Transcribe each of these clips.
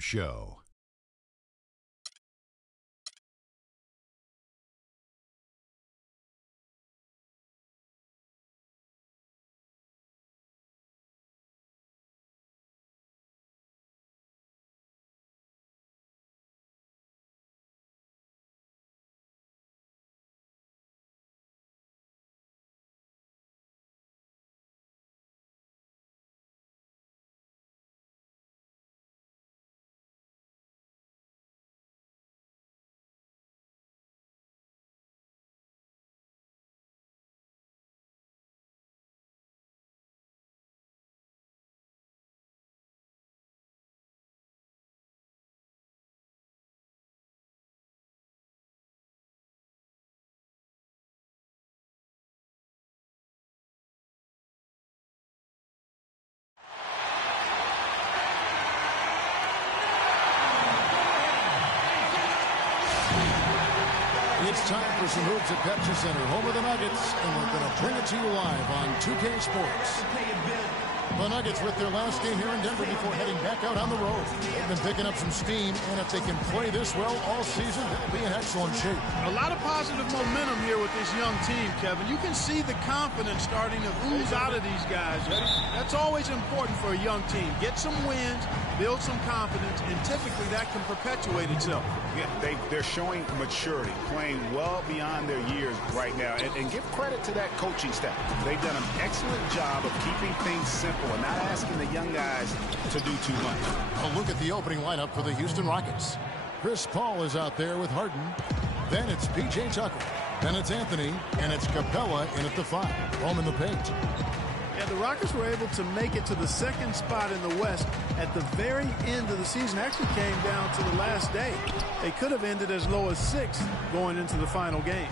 pregame show. It's time for some hoops at Pepsi Center, home of the Nuggets, and we're going to bring it to you live on 2K Sports. The Nuggets with their last game here in Denver before heading back out on the road. They've been picking up some steam, and if they can play this well all season, they'll be in excellent shape. A lot of positive momentum here with this young team, Kevin. You can see the confidence starting to ooze out of these guys. That's always important for a young team. Get some wins, build some confidence, and typically that can perpetuate itself. Yeah, they're showing maturity, playing well beyond their years right now. And give credit to that coaching staff. They've done an excellent job of keeping things simple and not asking the young guys to do too much. A look at the opening lineup for the Houston Rockets. Chris Paul is out there with Harden. Then it's P.J. Tucker. Then it's Anthony. And it's Capella in at the 5. Home in the paint. Yeah, the Rockets were able to make it to the second spot in the West at the very end of the season. Actually came down to the last day. They could have ended as low as 6th going into the final games.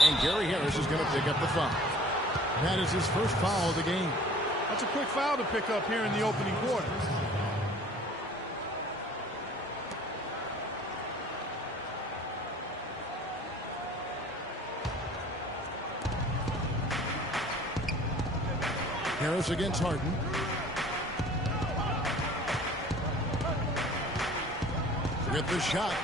And Gary Harris is going to pick up the foul. That is his first foul of the game. That's a quick foul to pick up here in the opening quarter. Harris against Harden. With the shot.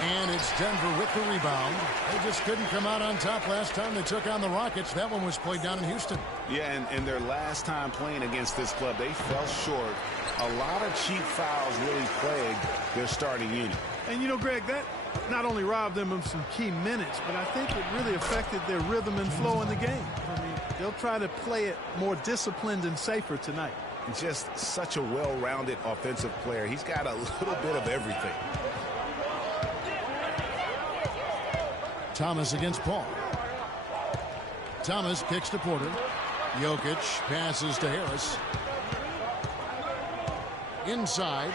And it's Denver with the rebound. They just couldn't come out on top last time they took on the Rockets. That one was played down in Houston. Yeah, and their last time playing against this club, they fell short. A lot of cheap fouls really plagued their starting unit. And, you know, Greg, that not only robbed them of some key minutes, but I think it really affected their rhythm and flow in the game. I mean, they'll try to play it more disciplined and safer tonight. Just such a well-rounded offensive player. He's got a little bit of everything. Thomas against Paul. Thomas kicks to Porter. Jokic passes to Harris. Inside.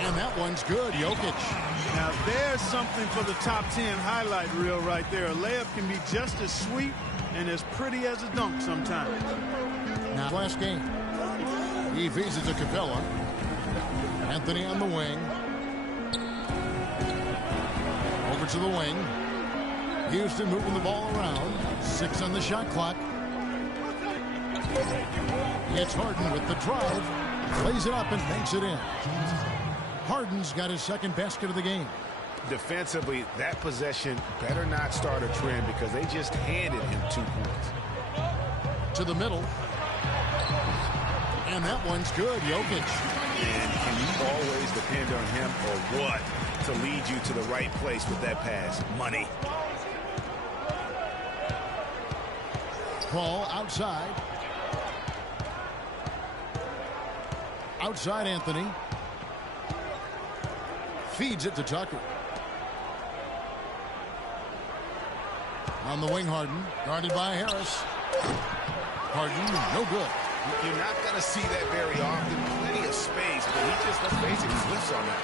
And that one's good. Jokic. Now there's something for the top 10 highlight reel right there. A layup can be just as sweet and as pretty as a dunk sometimes. Now last game. He feeds it to Capella. Anthony on the wing. Over to the wing. Houston moving the ball around. 6 on the shot clock. It's Harden with the drive. Plays it up and banks it in. Harden's got his second basket of the game. Defensively, that possession better not start a trend because they just handed him 2 points. To the middle. And that one's good. Jokic. And can you always depend on him or what to lead you to the right place with that pass? Money. Paul outside. Outside Anthony. Feeds it to Tucker. On the wing, Harden. Guarded by Harris. Harden, no good. You're not going to see that very often. Plenty of space, but he just, let's face it, he slips on that.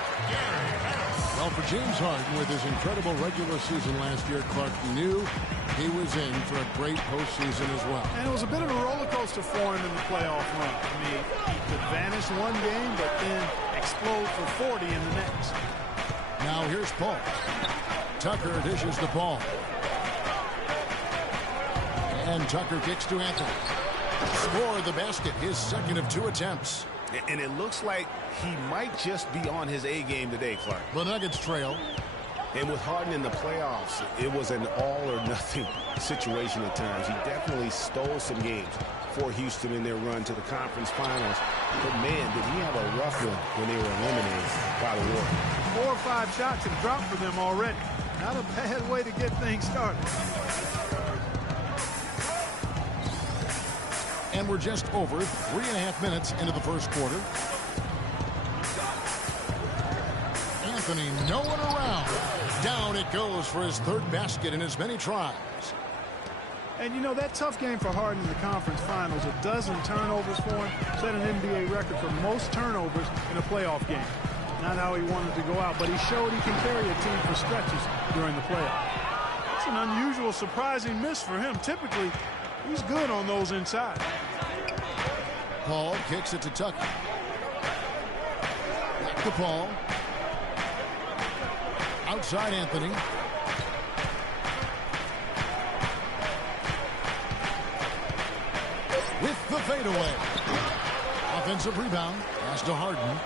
Well, for James Harden, with his incredible regular season last year, Clark knew he was in for a great postseason as well. And it was a bit of a roller coaster for him in the playoff run. I mean, he could vanish one game, but then explode for 40 in the next. Now here's Paul. Tucker dishes the ball. And Tucker kicks to Anthony. Score the basket, his second of 2 attempts. And it looks like he might just be on his A game today, Clark. The Nuggets trail. And with Harden in the playoffs, it was an all-or-nothing situation at times. He definitely stole some games for Houston in their run to the conference finals. But, man, did he have a rough one when they were eliminated by the Warriors. 4 or 5 shots have dropped for them already. Not a bad way to get things started. And we're just over 3.5 minutes into the first quarter. Anthony, no one around. Down it goes for his third basket in as many tries. And, you know, that tough game for Harden in the conference finals, a dozen turnovers for him, set an NBA record for most turnovers in a playoff game. Not how he wanted to go out, but he showed he can carry a team for stretches during the playoff. It's an unusual, surprising miss for him. Typically, he's good on those inside. Paul kicks it to Tucker. Back to Paul. Outside Anthony. With the fadeaway. Offensive rebound. Pass to Harden.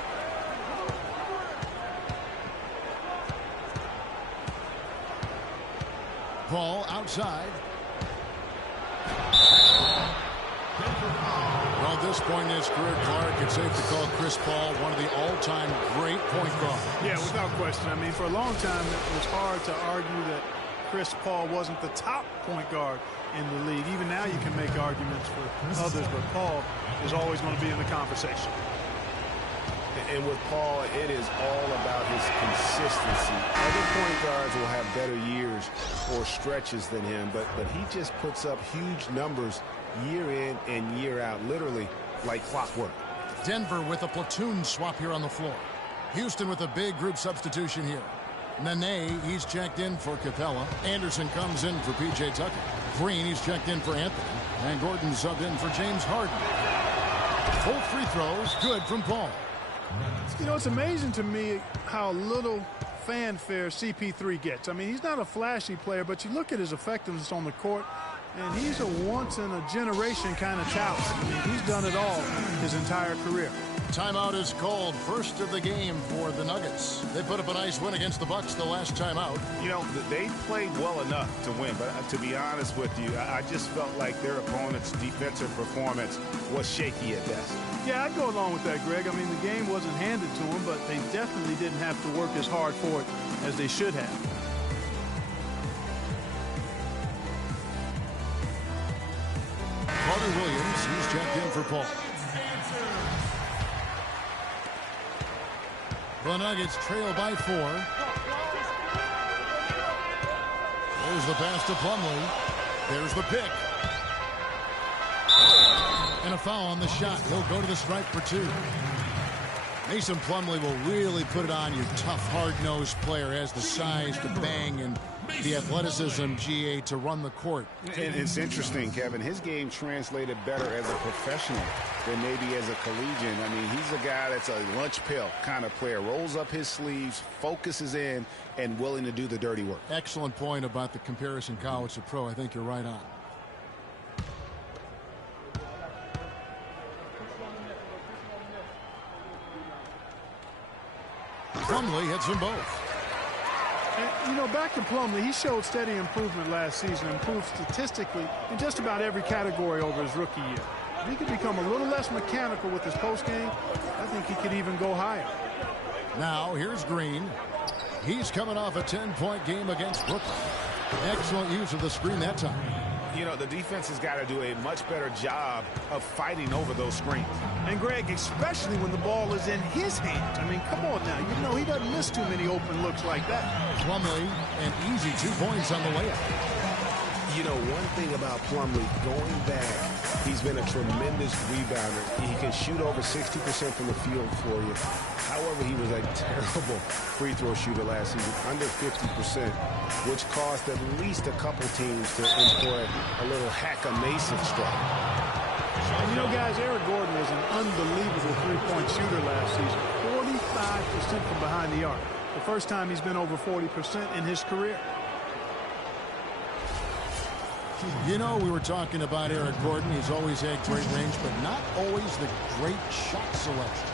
Paul outside. Well, at this point in his career, Clark, it's safe to call Chris Paul one of the all-time great point guards. Yeah, without question. I mean, for a long time, it was hard to argue that Chris Paul wasn't the top point guard in the league. Even now, you can make arguments for others, but Paul is always going to be in the conversation. And with Paul, it is all about his consistency. Other point guards will have better years or stretches than him, but he just puts up huge numbers year in and year out, literally like clockwork. Denver with a platoon swap here on the floor. Houston with a big group substitution here. Nene, he's checked in for Capella. Anderson comes in for P.J. Tucker. Green, he's checked in for Anthony. And Gordon subbed in for James Harden. Both free throws good from Paul. You know, it's amazing to me how little fanfare CP3 gets. I mean, he's not a flashy player, but you look at his effectiveness on the court, and he's a once-in-a-generation kind of talent. I mean, he's done it all his entire career. Timeout is called. First of the game for the Nuggets. They put up a nice win against the Bucks the last timeout. You know, they played well enough to win, but to be honest with you, I just felt like their opponent's defensive performance was shaky at best. Yeah, I'd go along with that, Greg. I mean, the game wasn't handed to them, but they definitely didn't have to work as hard for it as they should have. Carter Williams, he's checked in for Paul. The Nuggets trail by 4. There's the pass to Plumlee. There's the pick. And a foul on the shot. He'll go to the stripe for 2. Mason Plumlee will really put it on you. Tough, hard-nosed player. Has the size to bang and the athleticism, GA, to run the court. And it's interesting, Kevin. His game translated better as a professional than maybe as a collegian. I mean, he's a guy that's a lunch pail kind of player. Rolls up his sleeves, focuses in, and willing to do the dirty work. Excellent point about the comparison college to pro. I think you're right on. Plumlee hits them both. And, you know, back to Plumlee, he showed steady improvement last season, improved statistically in just about every category over his rookie year. If he could become a little less mechanical with his postgame, I think he could even go higher. Now, here's Green. He's coming off a 10-point game against Brooklyn. Excellent use of the screen that time. You know, the defense has got to do a much better job of fighting over those screens. And, Greg, especially when the ball is in his hands. I mean, come on now. You know, he doesn't miss too many open looks like that. Plumlee, an easy 2 points on the layup. You know, one thing about Plumlee, going back, he's been a tremendous rebounder. He can shoot over 60% from the field for you. However, he was a terrible free throw shooter last season, under 50%, which caused at least a couple teams to employ a little hack-a-Mason strike. And you know, guys, Eric Gordon was an unbelievable three-point shooter last season. 45% from behind the arc. The first time he's been over 40% in his career. You know, we were talking about Eric Gordon. He's always had great range, but not always the great shot selection.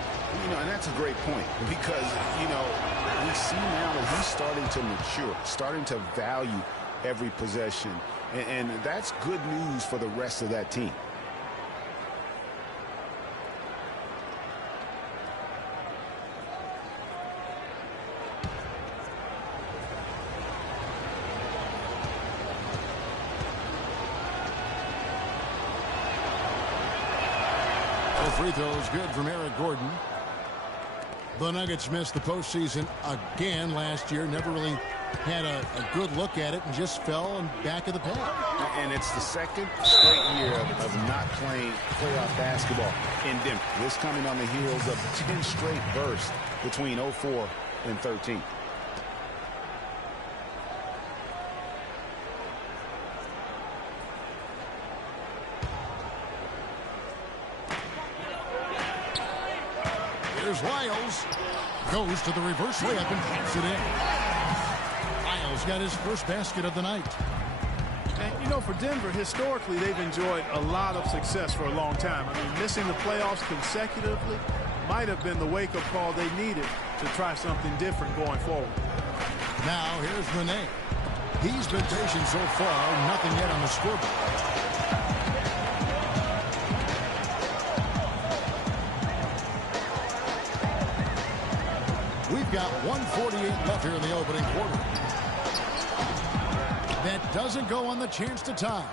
You know, and that's a great point because, you know, we see now that he's starting to mature, starting to value every possession. And that's good news for the rest of that team. Free throw is good from Eric Gordon. The Nuggets missed the postseason again last year. Never really had a good look at it and just fell in back of the pack. And it's the second straight year of not playing playoff basketball in Denver. This coming on the heels of 10 straight bursts between 04 and 13. Here's Lyles. Goes to the reverse layup and pops it in. Lyles got his first basket of the night. And, you know, for Denver, historically, they've enjoyed a lot of success for a long time. I mean, missing the playoffs consecutively might have been the wake-up call they needed to try something different going forward. Now, here's Monet. He's been patient so far. Nothing yet on the scoreboard. We've got 1:48 left here in the opening quarter. That doesn't go on the chance to tie.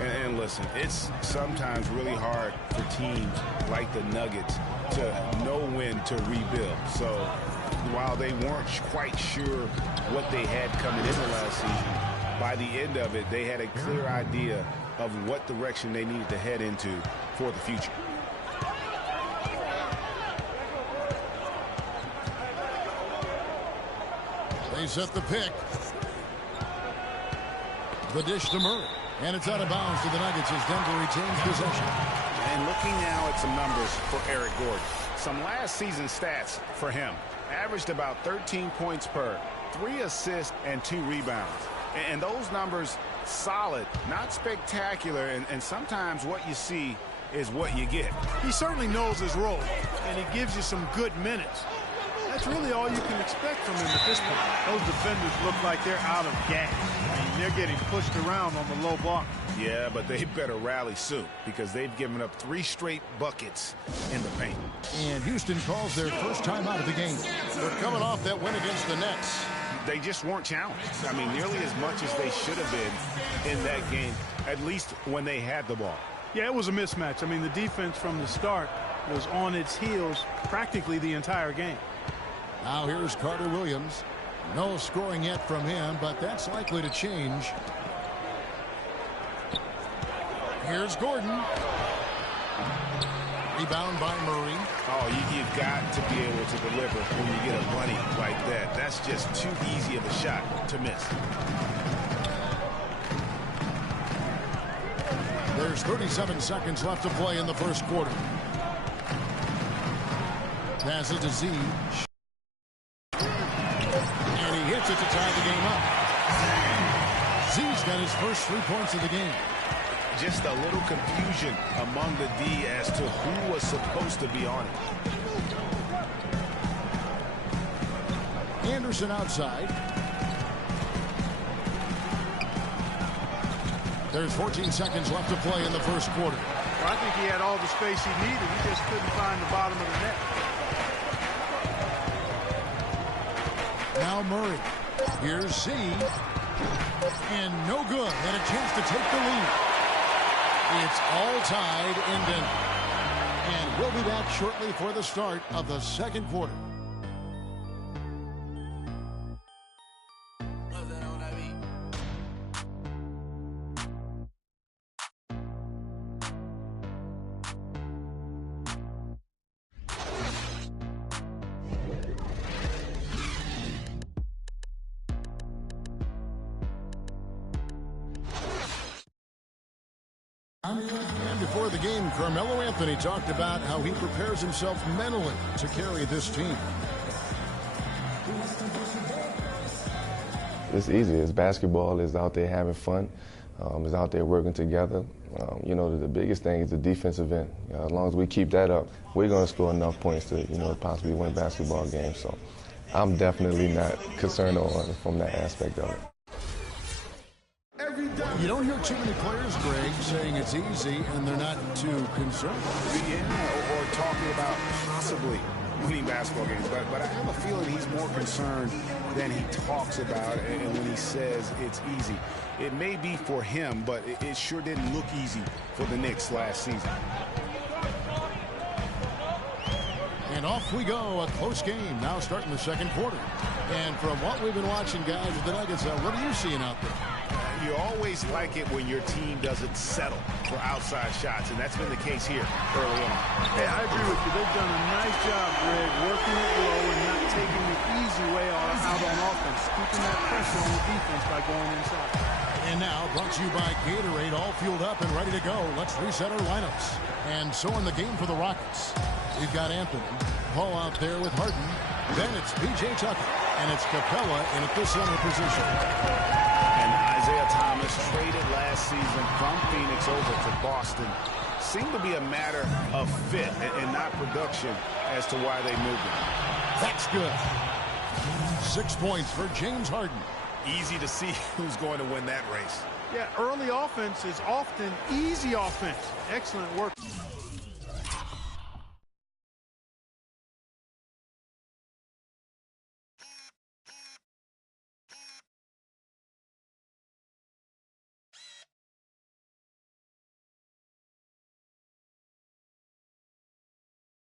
And listen, it's sometimes really hard for teams like the Nuggets to know when to rebuild. So while they weren't quite sure what they had coming into last season, by the end of it, they had a clear idea of what direction they needed to head into for the future. They set the pick. The dish to Murray. And it's out of bounds to the Nuggets as Denver retains possession. And looking now at some numbers for Eric Gordon. Some last season stats for him. Averaged about 13 points per, 3 assists, and 2 rebounds. And those numbers, solid, not spectacular. And sometimes what you see is what you get. He certainly knows his role, and he gives you some good minutes. That's really all you can expect from him at this point. Those defenders look like they're out of gas. I mean, they're getting pushed around on the low block. Yeah, but they better rally soon because they've given up 3 straight buckets in the paint. And Houston calls their first time out of the game. They're coming off that win against the Nets. They just weren't challenged. I mean, nearly as much as they should have been in that game, at least when they had the ball. Yeah, it was a mismatch. I mean, the defense from the start was on its heels practically the entire game. Now here's Carter Williams. No scoring yet from him, but that's likely to change. Here's Gordon. Rebound by Murray. Oh, you've got to be able to deliver when you get a bunny like that. That's just too easy of a shot to miss. There's 37 seconds left to play in the first quarter. Pass it to Z. And he hits it to tie the game up. Z's got his first 3 points of the game. Just a little confusion among the D as to who was supposed to be on it. Anderson outside. There's 14 seconds left to play in the first quarter. Well, I think he had all the space he needed. He just couldn't find the bottom of the net. Now Murray. Here's Z. And no good. Had a chance to take the lead. It's all tied in Denver. And we'll be back shortly for the start of the second quarter. And before the game, Carmelo Anthony talked about how he prepares himself mentally to carry this team. It's easy. It's basketball. It's out there having fun. is out there working together. You know, the biggest thing is the defensive end. You know, as long as we keep that up, we're going to score enough points to, you know, possibly win basketball games. So I'm definitely not concerned from that aspect of it. You don't hear too many players, Greg, saying it's easy and they're not too concerned. Yeah, or talking about possibly winning basketball games. But I have a feeling he's more concerned than he talks about, and when he says it's easy. It may be for him, but it sure didn't look easy for the Knicks last season. And off we go, a close game now starting the second quarter. And from what we've been watching, guys, with the Nuggets, what are you seeing out there? You always like it when your team doesn't settle for outside shots, and that's been the case here early on. Yeah, I agree with you. They've done a nice job, Greg, working it low and not taking the easy way out on offense, keeping that pressure on the defense by going inside. And now, brought to you by Gatorade, all fueled up and ready to go. Let's reset our lineups. And so in the game for the Rockets, we've got Anthony, Paul out there with Harden, then it's P.J. Tucker, and it's Capella in at the center position. Isaiah Thomas, traded last season from Phoenix over to Boston. Seemed to be a matter of fit and not production as to why they moved him. That's good. 6 points for James Harden. Easy to see who's going to win that race. Yeah, early offense is often easy offense. Excellent work.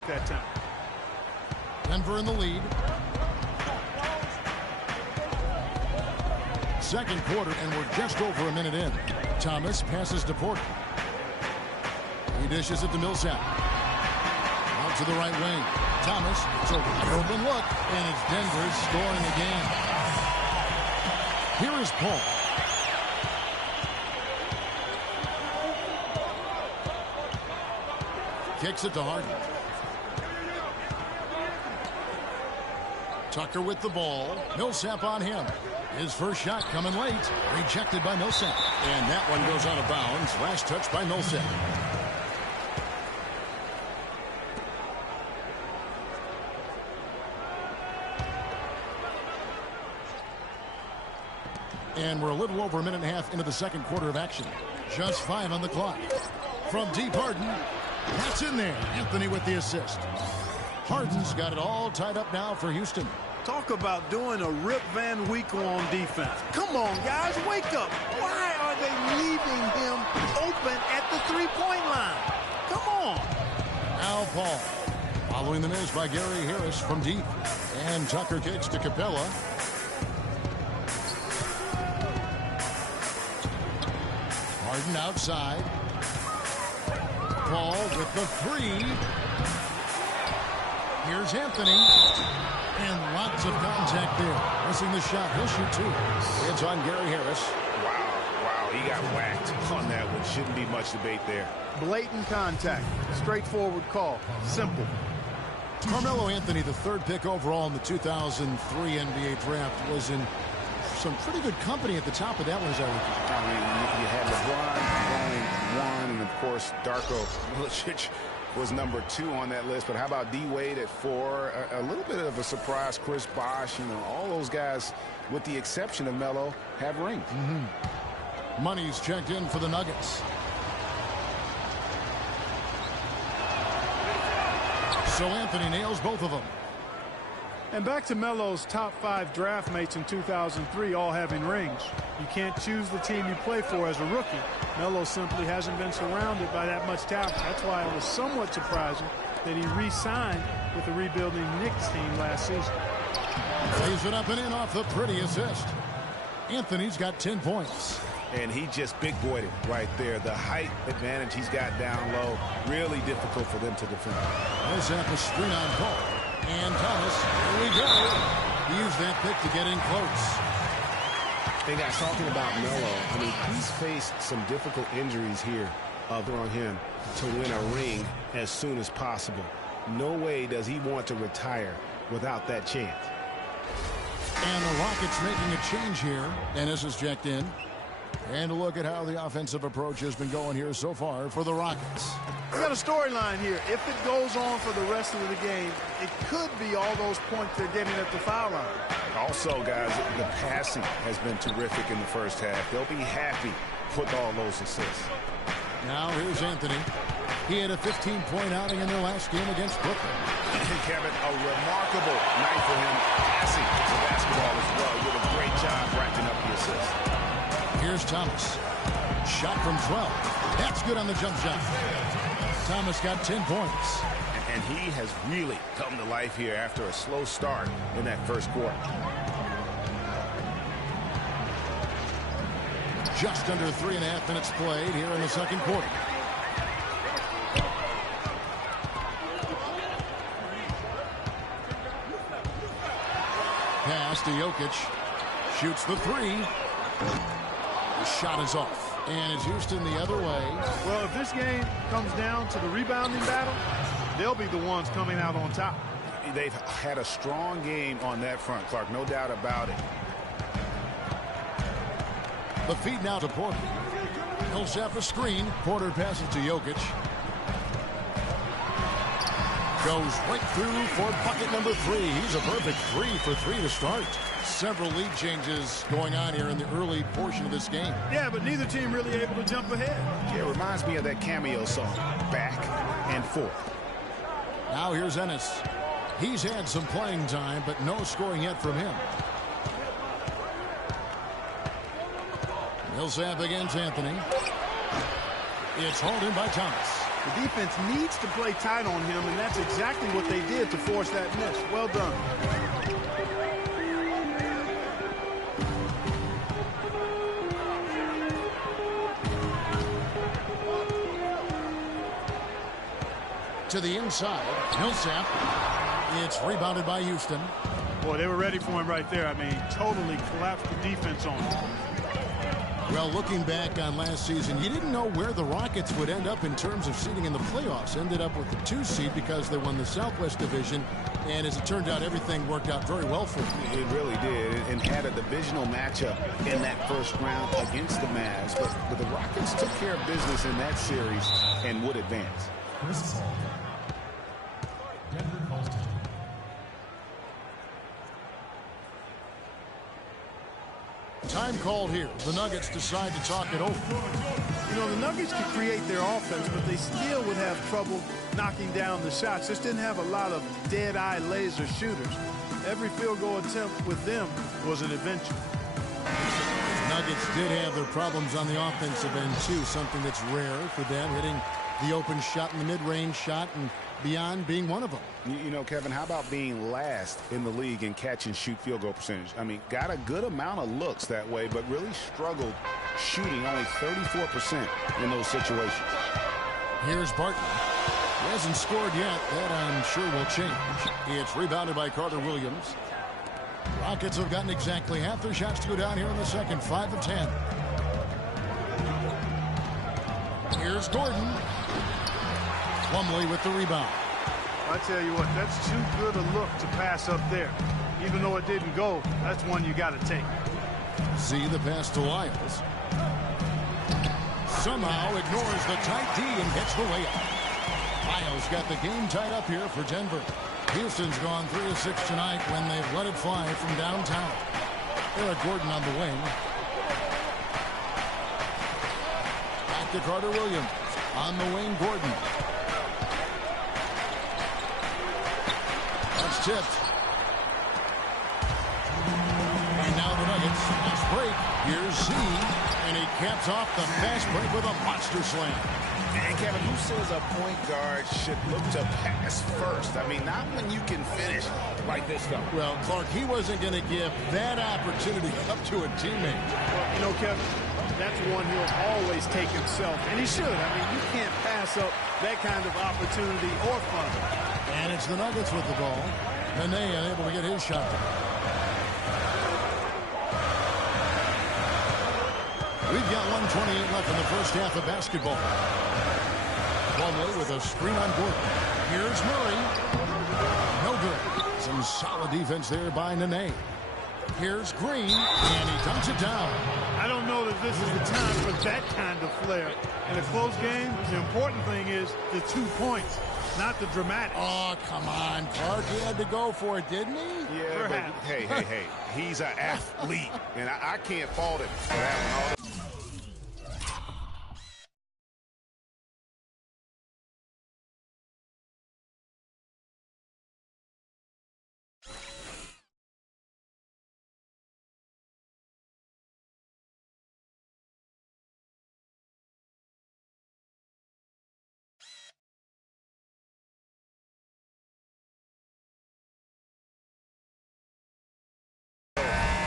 That time. Denver in the lead. Second quarter, and we're just over a minute in. Thomas passes to Porter. He dishes it to Millsap. Out to the right wing. Thomas, it's a wide open look, and it's Denver scoring again. Here is Paul. Kicks it to Harden. Tucker with the ball. Millsap on him. His first shot coming late. Rejected by Millsap. And that one goes out of bounds. Last touch by Millsap. And we're a little over a minute and a half into the second quarter of action. Just 5 on the clock. From deep, Harden. That's in there. Anthony with the assist. Harden's got it all tied up now for Houston. Talk about doing a Rip Van Winkle on defense. Come on, guys, wake up. Why are they leaving him open at the three-point line? Come on. Now Paul. Following the miss by Gary Harris from deep. And Tucker kicks to Capella. Harden outside. Paul with the three. Here's Anthony. And lots of contact there. Missing the shot. He'll shoot two. It's on Gary Harris. Wow, he got whacked on that one. Shouldn't be much debate there. Blatant contact. Straightforward call. Simple. Carmelo Anthony, the third pick overall in the 2003 NBA draft, was in some pretty good company at the top of that one, as I recall. I mean, you had LeBron going 1, and of course, Darko Milicic was number 2 on that list. But how about D-Wade at 4? A little bit of a surprise, Chris Bosh. You know, all those guys, with the exception of Melo, have rings. Money's checked in for the Nuggets. So Anthony nails both of them. And back to Melo's top 5 draft mates in 2003, all having rings. You can't choose the team you play for as a rookie. Melo simply hasn't been surrounded by that much talent. That's why it was somewhat surprising that he re-signed with the rebuilding Knicks team last season. Lays it up and in off the pretty assist. Anthony's got 10 points. And he just big boyed it right there. The height advantage he's got down low, really difficult for them to defend. Millsap a screen on Paul. And Thomas, here we go. He used that pick to get in close. Hey guys, talking about Melo, I mean, he's faced some difficult injuries here on him to win a ring as soon as possible. No way does he want to retire without that chance. And the Rockets making a change here. Dennis is checked in. And a look at how the offensive approach has been going here so far for the Rockets. We got a storyline here. If it goes on for the rest of the game, it could be all those points they're getting at the foul line. Also, guys, the passing has been terrific in the first half. They'll be happy with all those assists. Now here's Anthony. He had a 15-point outing in their last game against Brooklyn. And Kevin, a remarkable night for him passing the basketball as well. He did a great job racking up the assists. Here's Thomas. Shot from 12. That's good on the jump shot. Thomas got 10 points. And he has really come to life here after a slow start in that first quarter. Just under 3.5 minutes played here in the second quarter. Pass to Jokic. Shoots the three. The shot is off. And it's Houston the other way. Well, if this game comes down to the rebounding battle, they'll be the ones coming out on top. They've had a strong game on that front, Clark. No doubt about it. The feed now to Porter. He'll set a screen. Porter passes to Jokic. Goes right through for bucket number 3. He's a perfect 3 for 3 to start. Several lead changes going on here in the early portion of this game. Yeah, but neither team really able to jump ahead. Yeah, it reminds me of that cameo song, Back and Forth. Now here's Ennis. He's had some playing time, but no scoring yet from him. Millsap against Anthony. It's hauled in by Thomas. The defense needs to play tight on him, and that's exactly what they did to force that miss. Well done. To the inside, Millsap. It's rebounded by Houston. Boy, they were ready for him right there. I mean, totally collapsed the defense on him. Well, looking back on last season, you didn't know where the Rockets would end up in terms of seeding in the playoffs. Ended up with the 2 seed because they won the Southwest Division. And as it turned out, everything worked out very well for them. It really did, and had a divisional matchup in that first round against the Mavs. But the Rockets took care of business in that series and would advance. Time called here. The Nuggets decide to talk it over. You know, the Nuggets could create their offense, but they still would have trouble knocking down the shots. Just didn't have a lot of dead-eye laser shooters. Every field goal attempt with them was an adventure. Nuggets did have their problems on the offensive end, too. Something that's rare for them, hitting the open shot and the mid-range shot and beyond being one of them. You know, Kevin, how about being last in the league in catch and shoot field goal percentage? I mean, got a good amount of looks that way, but really struggled shooting only 34% in those situations. Here's Barton. He hasn't scored yet. That, I'm sure, will change. It's rebounded by Carter Williams. Rockets have gotten exactly half their shots to go down here in the second, 5 of 10. Here's Gordon. Plumlee with the rebound. I tell you what, that's too good a look to pass up there. Even though it didn't go, that's one you got to take. See the pass to Lyles. Somehow ignores the tight D and gets the layup. Lyles got the game tied up here for Denver. Houston's gone 3 of 6 tonight when they've let it fly from downtown. Eric Gordon on the wing. Back to Carter Williams. On the wing, Gordon. That's tipped. And now the Nuggets. Fast break. Here's Z. And he caps off the fast break with a monster slam. And Kevin, who says a point guard should look to pass first? I mean, not when you can finish like this, though. Well, Clark, he wasn't going to give that opportunity up to a teammate. Well, you know, Kevin, that's one he'll always take himself. And he should. I mean, you can't pass up that kind of opportunity or fun. And it's the Nuggets with the ball. Nene unable to get his shot down. We've got 1:28 left in the first half of basketball. Plumlee with a screen on Gordon. Here's Murray. No good. Some solid defense there by Nene. Here's Green, and he dunks it down. I don't know that as this is the time for that kind of flair. In a close game, the important thing is the 2 points, not the dramatic. Oh, come on, Clark. He had to go for it, didn't he? Yeah, but hey. He's an athlete, and I can't fault him for that one.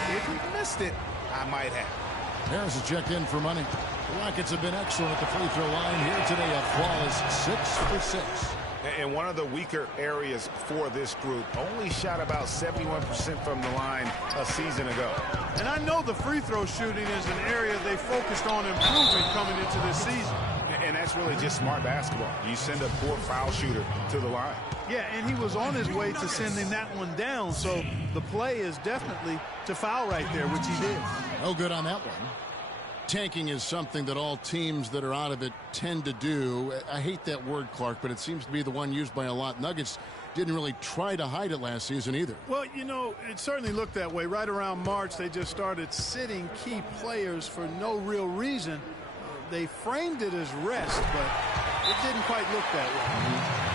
If you missed it, I might have. Harris is checked in for money. The Rockets have been excellent at the free throw line here today. A flawless 6 for 6. And one of the weaker areas for this group, only shot about 71% from the line a season ago. And I know the free throw shooting is an area they focused on improving coming into this season. And that's really just smart basketball. You send a poor foul shooter to the line. Yeah, and he was on his way to sending that one down, so the play is definitely to foul right there, which he did. No good on that one. Tanking is something that all teams that are out of it tend to do. I hate that word, Clark, but it seems to be the one used by a lot. Nuggets didn't really try to hide it last season either. Well, you know, it certainly looked that way. Right around March, they just started sitting key players for no real reason. They framed it as rest, but it didn't quite look that way.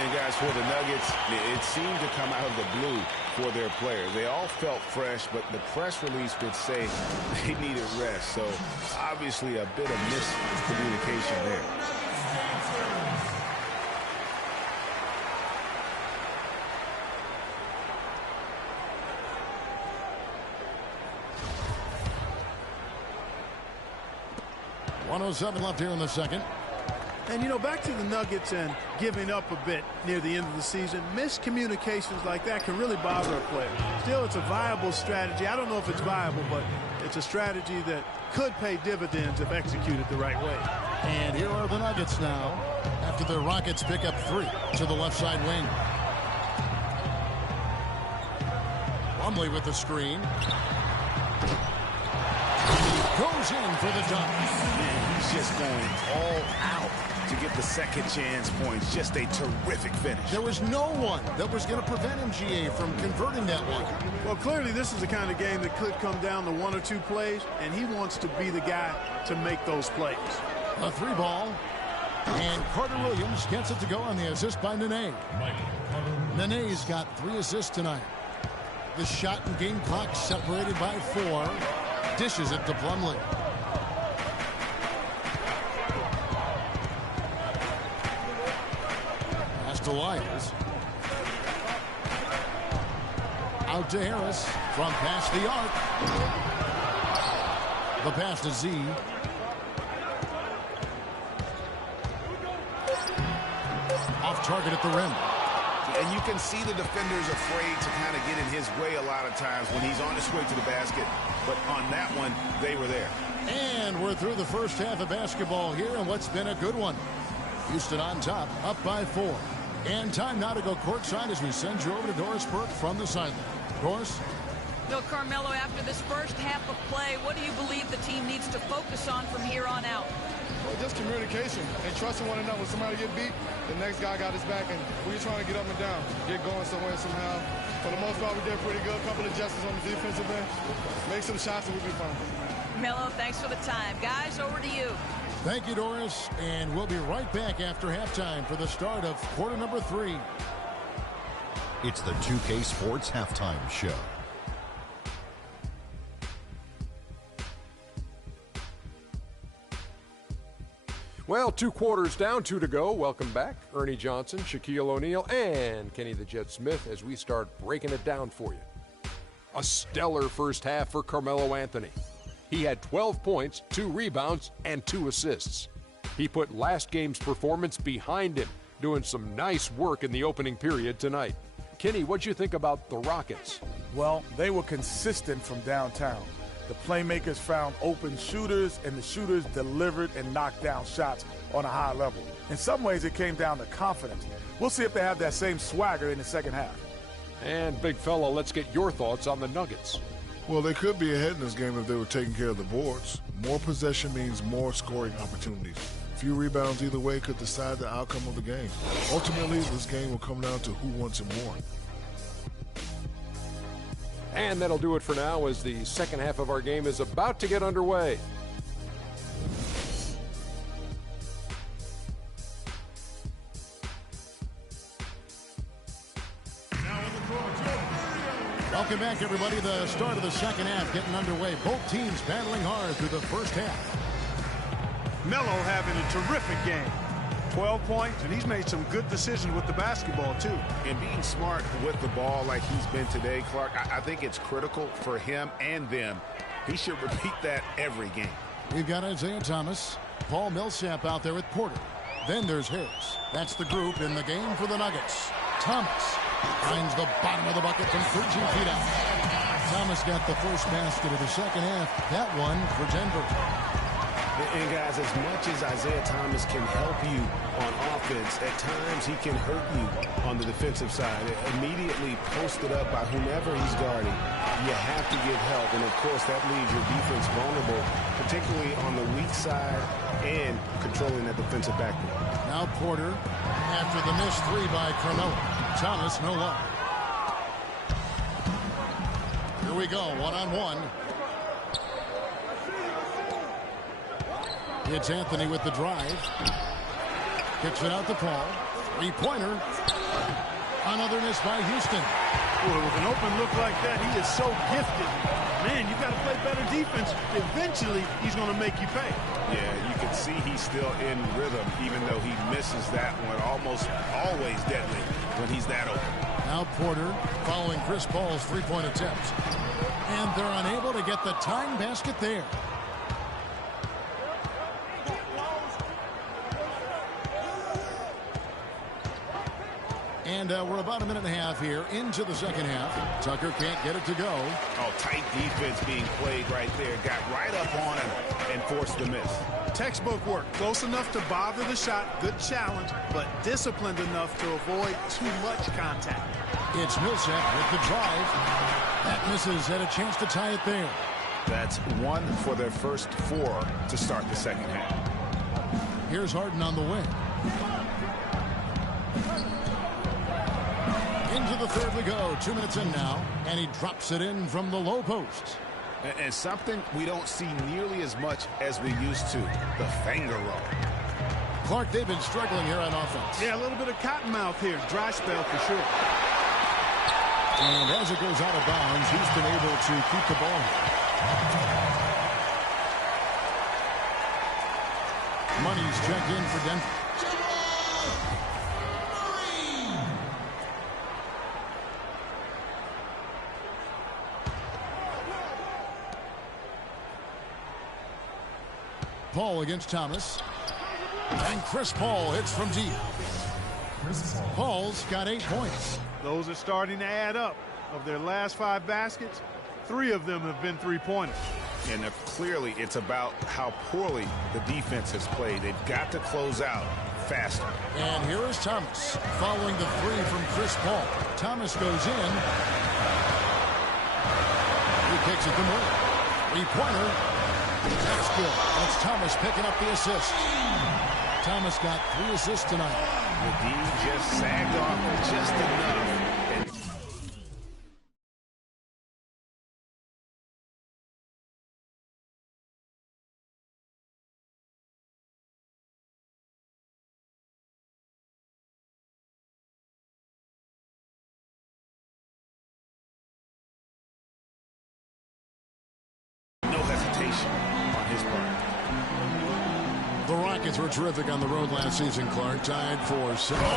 And guys, for the Nuggets, it seemed to come out of the blue for their players. They all felt fresh, but the press release would say they needed rest. So obviously a bit of miscommunication there. .107 left here in the second. And, you know, back to the Nuggets and giving up a bit near the end of the season, miscommunications like that can really bother a player. Still, it's a viable strategy. I don't know if it's viable, but it's a strategy that could pay dividends if executed the right way. And here are the Nuggets now after the Rockets pick up 3 to the left side wing. Plumlee with the screen. He goes in for the dunk. He's just going all out to get the second chance points. Just a terrific finish. There was no one that was going to prevent him, GA, from converting that one. Well, clearly this is the kind of game that could come down to 1 or 2 plays, and he wants to be the guy to make those plays. A 3 ball. And Carter Williams gets it to go on the assist by Nene. Nene's got 3 assists tonight. The shot and game clock separated by 4. Dishes it to Plumlee. Pass to Lyles. Out to Harris from past the arc. The pass to Z. Off target at the rim. And you can see the defenders afraid to kind of get in his way a lot of times when he's on his way to the basket. But on that one, they were there. And we're through the first half of basketball here in what's been a good one. Houston on top, up by 4. And time now to go courtside as we send you over to Doris Burke from the sideline. Doris? Bill Carmelo, after this first half of play, what do you believe the team needs to focus on from here on out? Well, just communication and trusting one another. When somebody get beat, the next guy got his back, and we're trying to get up and down, get going somewhere somehow. For the most part, we did pretty good. A couple of adjustments on the defensive end. Make some shots and we'll be fine. Melo, thanks for the time. Guys, over to you. Thank you, Doris. And we'll be right back after halftime for the start of quarter number 3. It's the 2K Sports Halftime Show. Well, 2 quarters down, 2 to go. Welcome back. Ernie Johnson, Shaquille O'Neal, and Kenny the Jet Smith as we start breaking it down for you. A stellar first half for Carmelo Anthony. He had 12 points, 2 rebounds, and 2 assists. He put last game's performance behind him, doing some nice work in the opening period tonight. Kenny, what'd you think about the Rockets? Well, they were consistent from downtown. The playmakers found open shooters, and the shooters delivered and knocked down shots on a high level. In some ways, it came down to confidence. We'll see if they have that same swagger in the second half. And, big fella, let's get your thoughts on the Nuggets. Well, they could be ahead in this game if they were taking care of the boards. More possession means more scoring opportunities. Few rebounds either way could decide the outcome of the game. Ultimately, this game will come down to who wants it more. And that'll do it for now as the second half of our game is about to get underway. Welcome back, everybody. The start of the second half getting underway. Both teams battling hard through the first half. Melo having a terrific game. 12 points, and he's made some good decisions with the basketball, too. And being smart with the ball like he's been today, Clark, I think it's critical for him and them. He should repeat that every game. We've got Isaiah Thomas, Paul Millsap out there with Porter. Then there's Harris. That's the group in the game for the Nuggets. Thomas finds the bottom of the bucket from 13 feet out. Thomas got the first basket of the second half. That one for Denver. And guys, as much as Isaiah Thomas can help you on offense, at times he can hurt you on the defensive side. Immediately posted up by whomever he's guarding, you have to get help. And of course, that leaves your defense vulnerable, particularly on the weak side and controlling that defensive backboard. Now Porter after the missed three by Carmelo. Thomas, no luck. Here we go, one-on-one. It's Anthony with the drive. Kicks it out to Paul. Three-pointer. Another miss by Houston. Boy, with an open look like that, he is so gifted. Man, you got to play better defense. Eventually, he's going to make you pay. Yeah, you can see he's still in rhythm, even though he misses that one. Almost always deadly when he's that open. Now Porter following Chris Paul's three-point attempt. And they're unable to get the tying basket there. And we're about a minute and a half here into the second half. Tucker can't get it to go. Oh, tight defense being played right there. Got right up on him and forced the miss. Textbook work. Close enough to bother the shot. Good challenge, but disciplined enough to avoid too much contact. It's Millsap with the drive. That misses. Had a chance to tie it there. That's one for their first four to start the second half. Here's Harden on the wing. Into the third we go. 2 minutes in now. And he drops it in from the low post. And something we don't see nearly as much as we used to. The finger roll. Clark, they've been struggling here on offense. Yeah, a little bit of cottonmouth here. Dry spell for sure. And as it goes out of bounds, Houston able to keep the ball. Money's checked in for Denver. Paul against Thomas. And Chris Paul hits from deep. Paul's got 8 points. Those are starting to add up. Of their last 5 baskets, 3 of them have been three-pointers. And clearly it's about how poorly the defense has played. They've got to close out faster. And here is Thomas following the three from Chris Paul. Thomas goes in. He kicks it to Moore. Three-pointer. That's good. That's Thomas picking up the assist. Thomas got 3 assists tonight. The D just sagged off just enough. No hesitation on his part. The Rockets were terrific on the road last season, Clark. Tied for 7. Oh,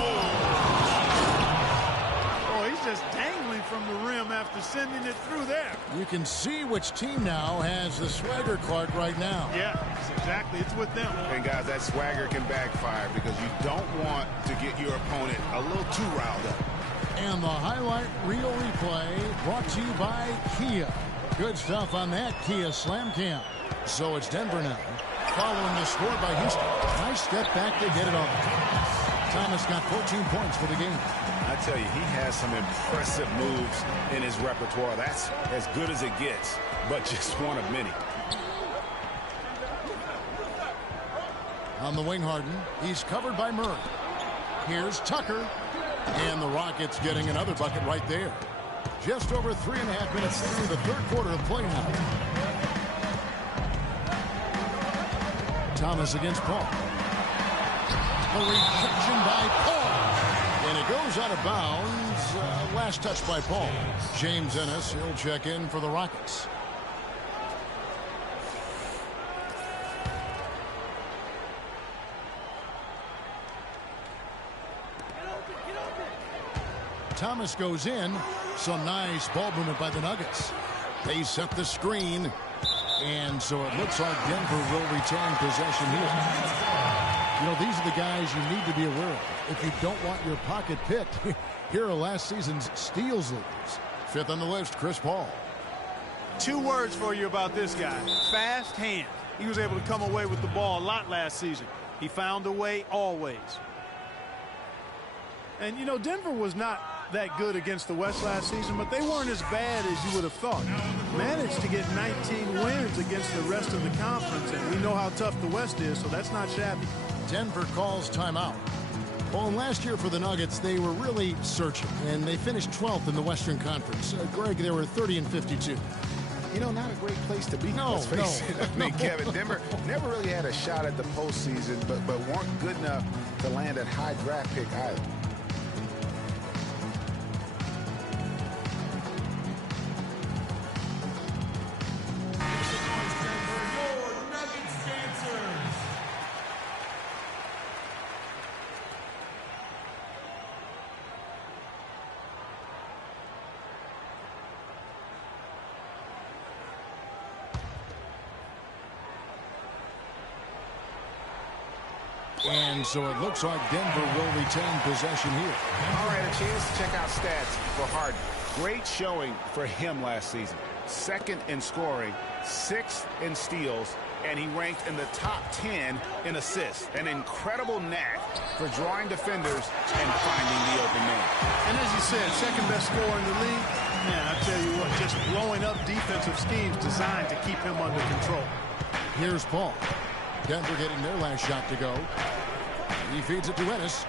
he's just dangling from the rim after sending it through there. You can see which team now has the swagger, Clark, right now. Yeah, it's with them. And guys, that swagger can backfire because you don't want to get your opponent a little too riled up. And the highlight reel replay brought to you by Kia. Good stuff on that Kia Slam Cam. So it's Denver now, following the score by Houston. Nice step back to get it off. Thomas got 14 points for the game. I tell you, he has some impressive moves in his repertoire. That's as good as it gets, but just one of many. On the wing, Harden. He's covered by Murray. Here's Tucker. And the Rockets getting another bucket right there. Just over 3.5 minutes through the third quarter of play now. Thomas against Paul. The rejection by Paul. And it goes out of bounds. Last touch by Paul. James Ennis, he'll check in for the Rockets. Thomas goes in. Some nice ball movement by the Nuggets. They set the screen. And so it looks like Denver will retain possession here. You know, these are the guys you need to be aware of. If you don't want your pocket picked, here are last season's steals leaders. Fifth on the list, Chris Paul. 2 words for you about this guy. Fast hand. He was able to come away with the ball a lot last season. He found a way always. And, you know, Denver was not that good against the West last season, but they weren't as bad as you would have thought. Managed to get 19 wins against the rest of the conference, and we know how tough the West is, so that's not shabby. Denver calls timeout. Well, last year for the Nuggets, they were really searching, and they finished 12th in the Western Conference. Greg, they were 30-52. You know, not a great place to be. No, let's face it. I mean, Kevin, Denver never really had a shot at the postseason, but weren't good enough to land a high draft pick either. And so it looks like Denver will retain possession here. All right, a chance to check out stats for Harden. Great showing for him last season. 2nd in scoring, 6th in steals, and he ranked in the top 10 in assists. An incredible knack for drawing defenders and finding the open man. And as you said, 2nd best scorer in the league. Man, I tell you what, just blowing up defensive schemes designed to keep him under control. Here's Paul. Denver getting their last shot to go. He feeds it to Ennis.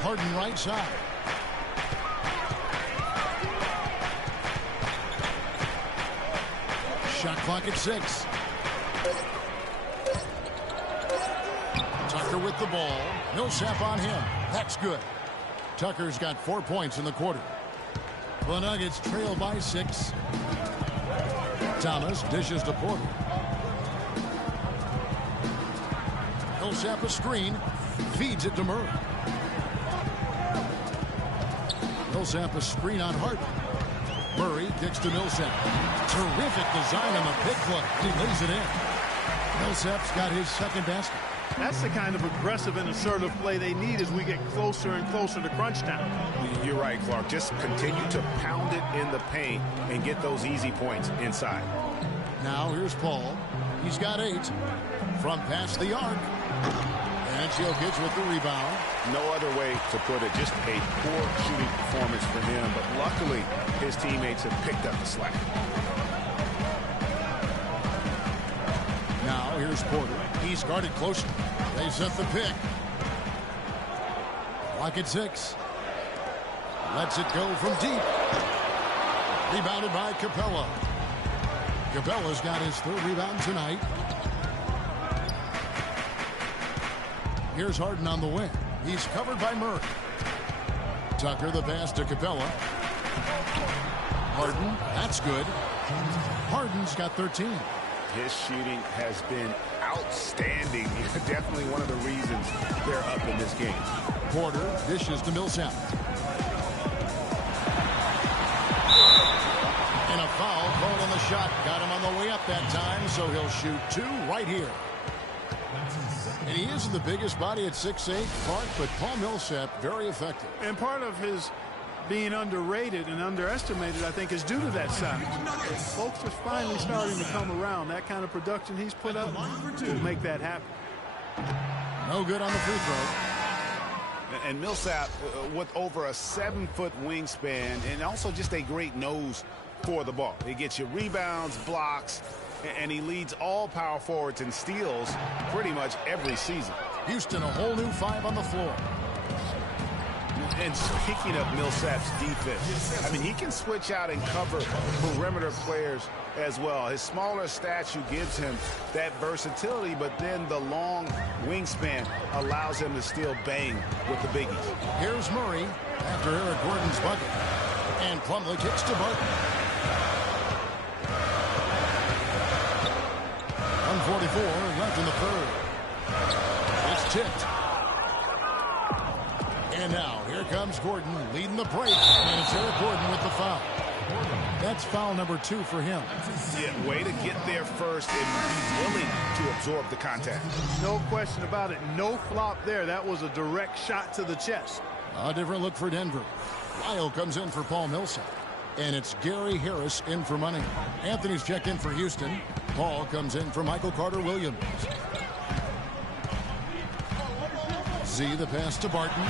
Harden right side. Shot clock at 6. Tucker with the ball. Millsap on him. That's good. Tucker's got 4 points in the quarter. The Nuggets trail by 6. Thomas dishes to Porter. Millsap a screen. Feeds it to Murray. Millsap a screen on Harden. Murray kicks to Millsap. Terrific design on the pick play. He lays it in. Millsap's got his 2nd basket. That's the kind of aggressive and assertive play they need as we get closer and closer to crunch time. You're right, Clark. Just continue to pound it in the paint and get those easy points inside. Now here's Paul. He's got 8. From past the arc. And Jokic with the rebound. No other way to put it. Just a poor shooting performance for him. But luckily, his teammates have picked up the slack. Now here's Porter. He's guarded closely. They set the pick. Clock at 6. Lets it go from deep. Rebounded by Capella. Capella's got his 3rd rebound tonight. Here's Harden on the wing. He's covered by Murray. Tucker the pass to Capella. Harden, that's good. Harden's got 13. His shooting has been outstanding. Definitely one of the reasons they're up in this game. Porter dishes to Millsap. And a foul called on the shot. Got him on the way up that time, so he'll shoot 2 right here. And he isn't the biggest body at 6'8", Clark, but Paul Millsap, very effective. And part of his being underrated and underestimated, I think, is due to that size. Folks are finally starting to come around. That kind of production he's put up to make that happen. No good on the free throw. And Millsap, with over a 7-foot wingspan and also just a great nose for the ball. He gets you rebounds, blocks, and he leads all power forwards in steals pretty much every season. Houston, a whole new 5 on the floor. And speaking of Millsap's defense, I mean, he can switch out and cover perimeter players as well. His smaller stature gives him that versatility, but then the long wingspan allows him to still bang with the biggies. Here's Murray after Eric Gordon's bucket. And Plumlee kicks to Barton. 1:44 left in the third. It's tipped. And now, here comes Gordon leading the break. And it's Eric Gordon with the foul. That's foul number 2 for him. Yeah, way to get there first and be willing to absorb the contact. No question about it. No flop there. That was a direct shot to the chest. A different look for Denver. Lyle comes in for Paul Millsap. And it's Gary Harris in for money. Anthony's checked in for Houston. Paul comes in for Michael Carter-Williams. Z, the pass to Barton.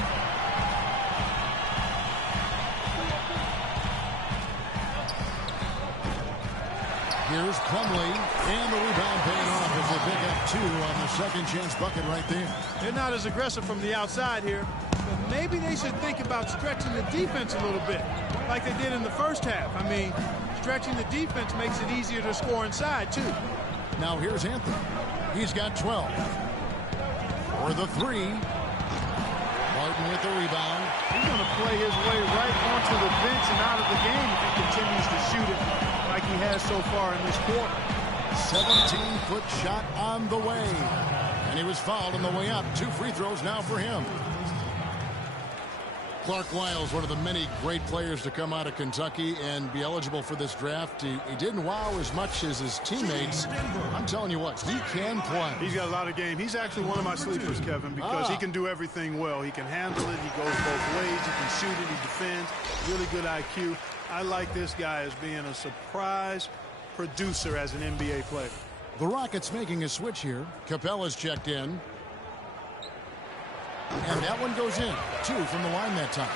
Here's Plumlee, and the rebound paying off as they pick up 2 on the second chance bucket right there. They're not as aggressive from the outside here, but maybe they should think about stretching the defense a little bit, like they did in the first half. I mean, stretching the defense makes it easier to score inside, too. Now here's Anthony. He's got 12. For the 3. Barton with the rebound. He's going to play his way right onto the bench and out of the game if he continues to shoot it like he has so far in this quarter. 17-foot shot on the way. And he was fouled on the way up. 2 free throws now for him. Clark Lyles, one of the many great players to come out of Kentucky and be eligible for this draft. He didn't wow as much as his teammates. I'm telling you what, he can play. He's got a lot of game. He's actually one of my sleepers, Kevin, because he can do everything well. He can handle it. He goes both ways. He can shoot it. He defends. Really good IQ. I like this guy as being a surprise producer as an NBA player. The Rockets making a switch here. Capella's checked in. And that one goes in. 2 from the line that time.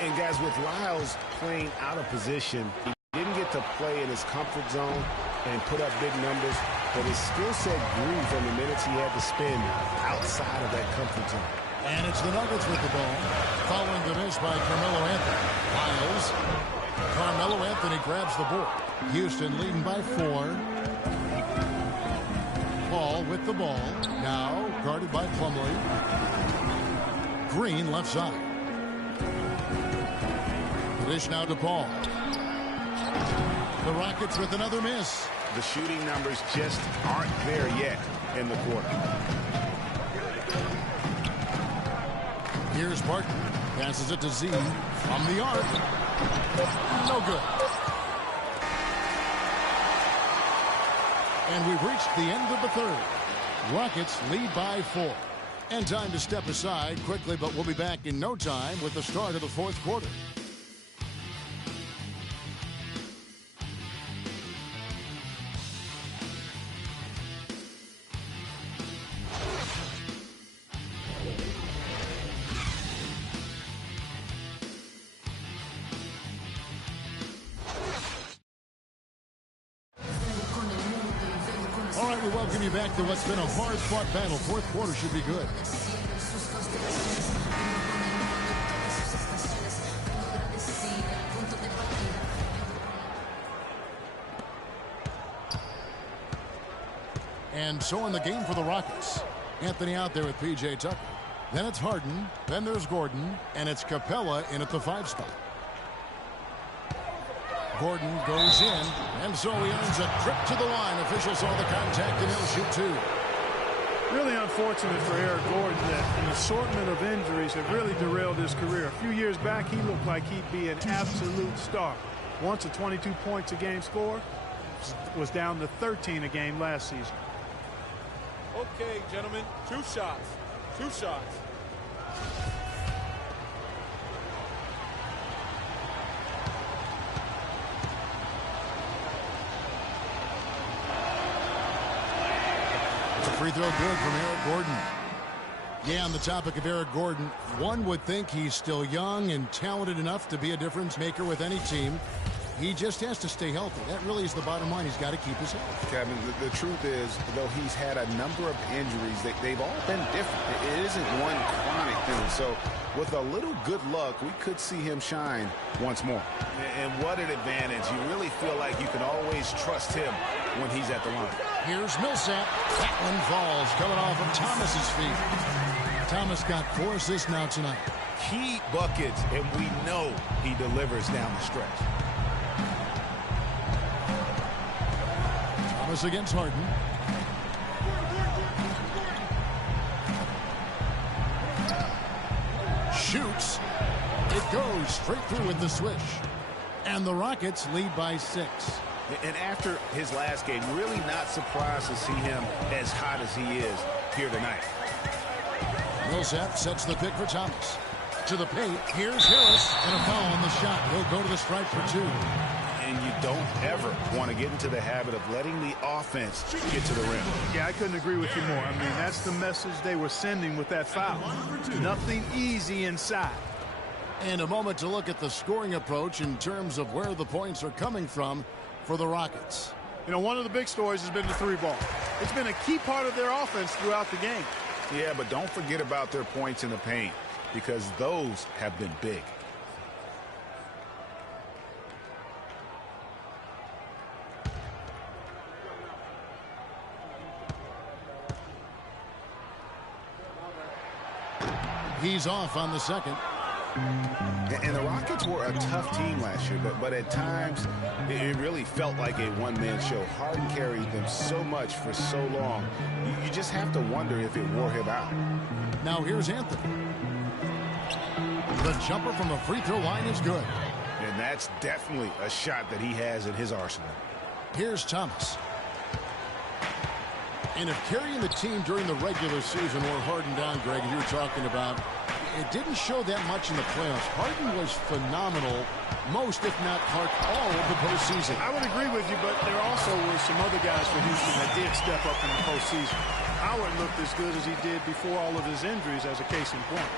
And guys, with Lyles playing out of position, he didn't get to play in his comfort zone and put up big numbers, but his skill set grew from the minutes he had to spend outside of that comfort zone. And it's the Nuggets with the ball, following the miss by Carmelo Anthony. Lyles. Carmelo Anthony grabs the board. Houston leading by 4. Paul with the ball. Now guarded by Plumlee. Green left side. Dish now to Paul. The Rockets with another miss. The shooting numbers just aren't there yet in the quarter. Here's Barton. Passes it to Z from the arc. No good. And we've reached the end of the third. Rockets lead by 4. And time to step aside quickly, but we'll be back in no time with the start of the fourth quarter. All right, we welcome you back to what's been a hard-fought battle. Fourth quarter should be good. And so in the game for the Rockets, Anthony out there with P.J. Tucker. Then it's Harden, then there's Gordon, and it's Capella in at the 5 spot. Gordon goes in, and so he earns a trip to the line. Officials saw the contact, and he'll shoot 2. Really unfortunate for Eric Gordon that an assortment of injuries have really derailed his career. A few years back, he looked like he'd be an absolute star. Once a 22 points a game scorer, was down to 13 a game last season. Okay, gentlemen, 2 shots. 2 shots. It's a free throw good from Eric Gordon. Yeah, on the topic of Eric Gordon, one would think he's still young and talented enough to be a difference maker with any team. He just has to stay healthy. That really is the bottom line. He's got to keep his health. Kevin, the truth is, though he's had a number of injuries, they've all been different. It isn't one chronic thing. So with a little good luck, we could see him shine once more. And what an advantage. You really feel like you can always trust him when he's at the line. Here's Millsap. That one falls, coming off of Thomas's feet. Thomas got 4 assists now tonight. Key buckets, and we know he delivers down the stretch. Thomas against Harden. Shoots. It goes straight through with the swish. And the Rockets lead by 6. And after his last game, really not surprised to see him as hot as he is here tonight. Millsap sets the pick for Thomas. To the paint. Here's Harris. And a foul on the shot. He'll go to the stripe for 2. And you don't ever want to get into the habit of letting the offense get to the rim. Yeah, I couldn't agree with you more. I mean, that's the message they were sending with that foul. Nothing easy inside. And a moment to look at the scoring approach in terms of where the points are coming from for the Rockets. You know, one of the big stories has been the 3-ball. It's been a key part of their offense throughout the game. Yeah, but don't forget about their points in the paint, because those have been big. He's off on the second. And the Rockets were a tough team last year, but at times it really felt like a one-man show. Harden carried them so much for so long. You just have to wonder if it wore him out. Now here's Anthony. The jumper from the free throw line is good. And that's definitely a shot that he has in his arsenal. Here's Thomas. And if carrying the team during the regular season wore Harden down, Greg, as you were talking about, it didn't show that much in the playoffs. Harden was phenomenal most, if not Clark, all of the postseason. I would agree with you, but there also were some other guys for Houston that did step up in the postseason. Howard looked as good as he did before all of his injuries, as a case in point.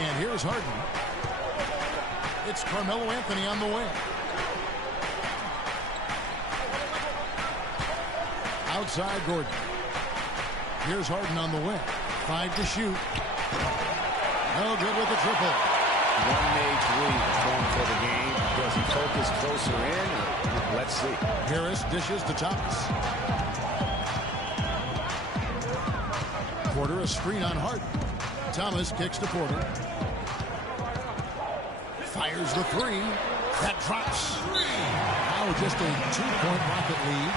And here's Harden. It's Carmelo Anthony on the wing. Outside Gordon. Here's Harden on the wing. 5 to shoot. No good with the triple. 1 made 3 going for the game. Does he focus closer in? Let's see. Harris dishes to Thomas. Porter a screen on Harden. Thomas kicks to Porter. Fires the 3. That drops. Now just a 2-point Rocket lead.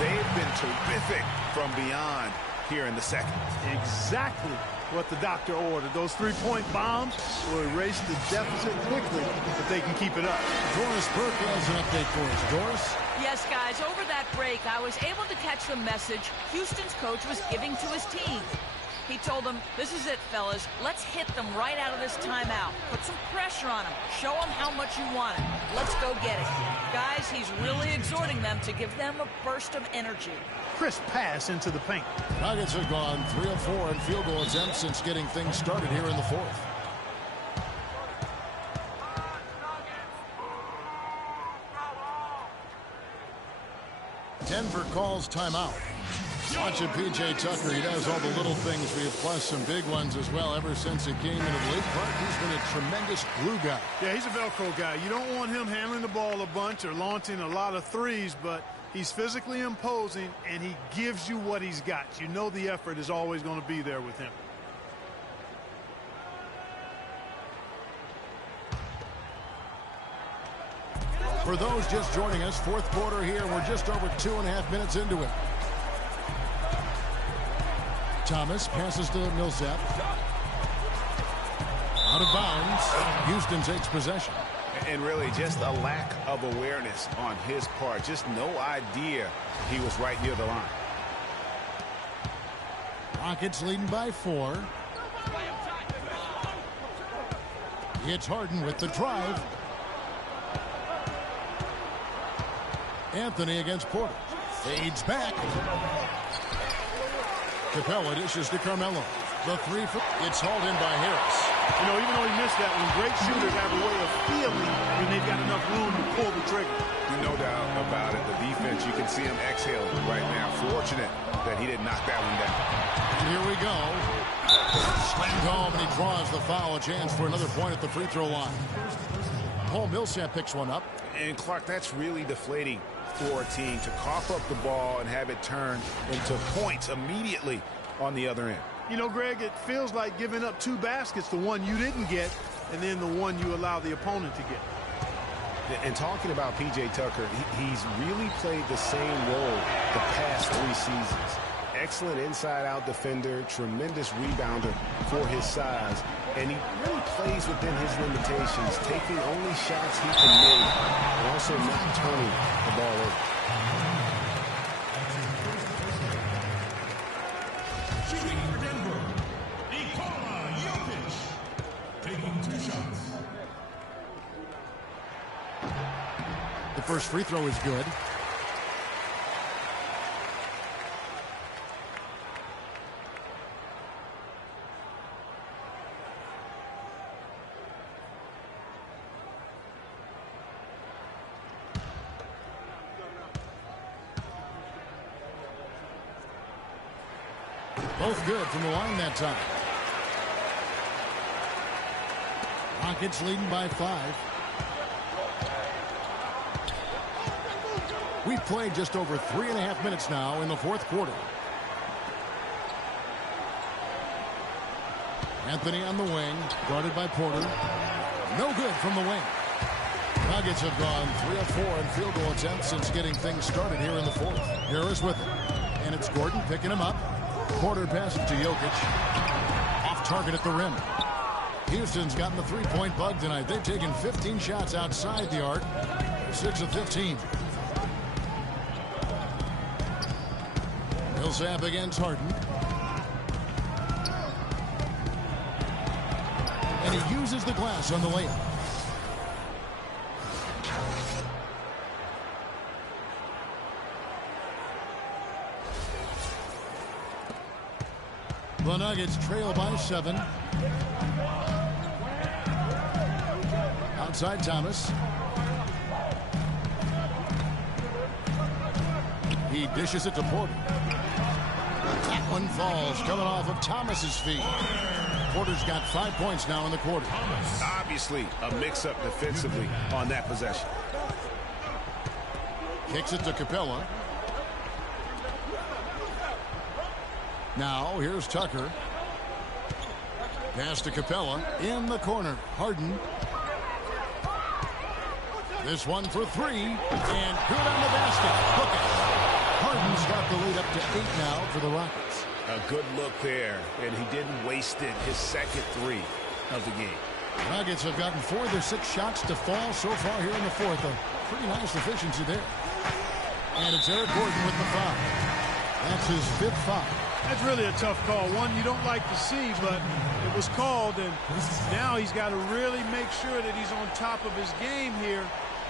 They've been terrific from beyond here in the second. Exactly what the doctor ordered. Those 3-point bombs will erase the deficit quickly if they can keep it up. Doris Burke has an update for us. Doris? Yes, guys, over that break, I was able to catch the message Houston's coach was giving to his team. He told them, this is it, fellas. Let's hit them right out of this timeout. Put some pressure on them. Show them how much you want it. Let's go get it. Guys, he's really exhorting them to give them a burst of energy. Crisp pass into the paint. Nuggets have gone 3 of 4 in field goal attempts since getting things started here in the 4th. Denver calls timeout. Watching P.J. Tucker, he does all the little things for you, plus some big ones as well. Ever since he came into the league, he's been a tremendous glue guy. Yeah, he's a Velcro guy. You don't want him handling the ball a bunch or launching a lot of threes, but he's physically imposing, and he gives you what he's got. You know the effort is always going to be there with him. For those just joining us, 4th quarter here. We're just over 2.5 minutes into it. Thomas passes to Millsap. Out of bounds. Houston takes possession. And really just a lack of awareness on his part. Just no idea he was right near the line. Rockets leading by 4. It's Harden with the drive. Anthony against Porter. Fades back. Capella dishes to Carmelo. The three, it's hauled in by Harris. You know, even though he missed that one, great shooters have a way of feeling when they've got enough room to pull the trigger. No doubt about it. The defense, you can see him exhale right now. Fortunate that he didn't knock that one down. And here we go. Slammed home, and he draws the foul. A chance for another point at the free throw line. Paul Millsap picks one up. And, Clark, that's really deflating for a team to cough up the ball and have it turn into points immediately on the other end. You know, Greg, it feels like giving up 2 baskets, the one you didn't get, and then the one you allow the opponent to get. And talking about P.J. Tucker, he's really played the same role the past 3 seasons. Excellent inside-out defender, tremendous rebounder for his size, and he really plays within his limitations, taking only shots he can make and also not turning the ball over. Shooting for Denver, Nikola Jokic, taking 2 shots. The first free throw is good. Both good from the line that time. Rockets leading by 5. We've played just over 3.5 minutes now in the fourth quarter. Anthony on the wing, guarded by Porter. No good from the wing. Nuggets have gone 3 of 4 in field goal attempts since getting things started here in the fourth. Harris with it. And it's Gordon picking him up. Porter passes to Jokic. Off target at the rim. Houston's gotten the three-point bug tonight. They've taken 15 shots outside the arc. 6 of 15. Millsap against Harden. And he uses the glass on the layup. The Nuggets trail by 7. Outside Thomas. He dishes it to Porter. That one falls, coming off of Thomas's feet. Porter's got 5 points now in the quarter. Obviously a mix-up defensively on that possession. Kicks it to Capella. Now here's Tucker. Pass to Capella in the corner. Harden. This one for 3 and good on the basket. Hook it. Harden's got the lead up to 8 now for the Rockets. A good look there, and he didn't waste it. His second 3 of the game. Nuggets have gotten 4 of their 6 shots to fall so far here in the fourth. A pretty nice efficiency there. And it's Eric Gordon with the foul. That's his 5th foul. That's really a tough call. One you don't like to see, but it was called, and now he's got to really make sure that he's on top of his game here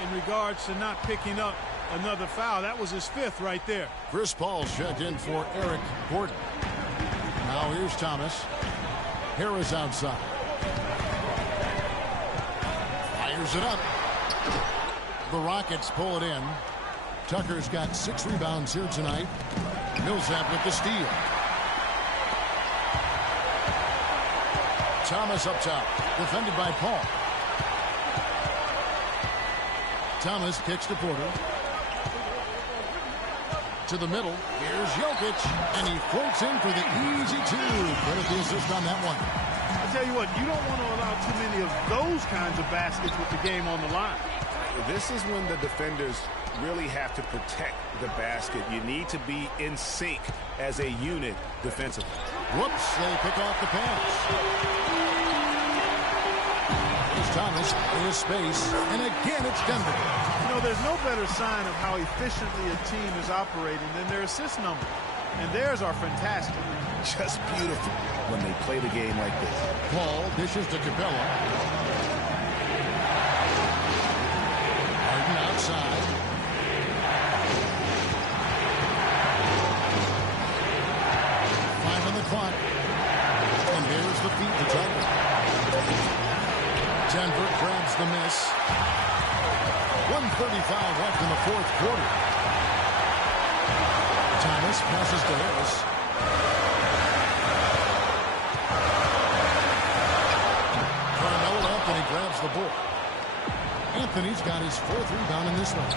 in regards to not picking up another foul. That was his 5th right there. Chris Paul's checked in for Eric Gordon. Now here's Thomas. Harris outside. Fires it up. The Rockets pull it in. Tucker's got 6 rebounds here tonight. Millsap with the steal. Thomas up top, defended by Paul. Thomas kicks to Porter. To the middle, here's Jokic, and he floats in for the easy 2. Credit the assist on that one. I tell you what, you don't want to allow too many of those kinds of baskets with the game on the line. This is when the defenders really have to protect the basket. You need to be in sync as a unit defensively. Whoops, they pick off the pass. Here's Thomas in his space, and again it's Denver. You know, there's no better sign of how efficiently a team is operating than their assist number. And theirs are fantastic. Just beautiful when they play the game like this. Paul dishes to Capella. Harden outside. to Tucker. Denver grabs the miss. 1:35 left in the fourth quarter. Thomas passes to Harris. Carmelo Anthony grabs the ball. Anthony's got his fourth rebound in this one.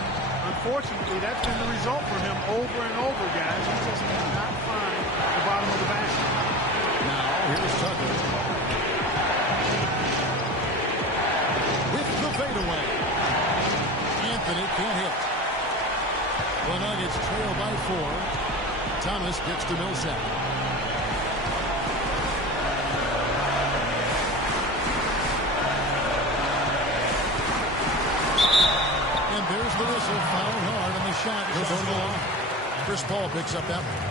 Unfortunately, that's been the result for him over and over, guys. He just cannot find the bottom of the basket. Now, here's Tucker. With the fadeaway. Anthony can't hit. The Nuggets trail by 4. Thomas gets to Millsap. And there's the whistle, fouled hard, and the shot goes over the line. Chris Paul picks up that one.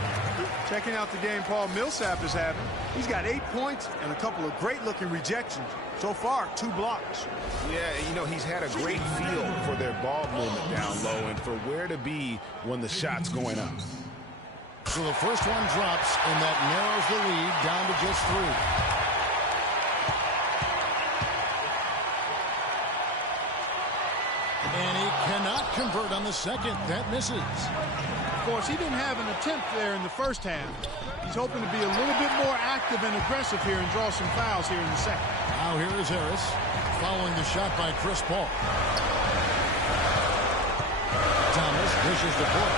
Checking out the game Paul Millsap is having. He's got 8 points and a couple of great-looking rejections. So far, 2 blocks. Yeah, you know, he's had a great feel for their ball movement down low and for where to be when the shot's going up. So the first one drops, and that narrows the lead down to just 3. And he cannot convert on the second. That misses. Of course, he didn't have an attempt there in the first half. He's hoping to be a little bit more active and aggressive here and draw some fouls here in the second. Now here is Harris following the shot by Chris Paul. Thomas dishes the ball.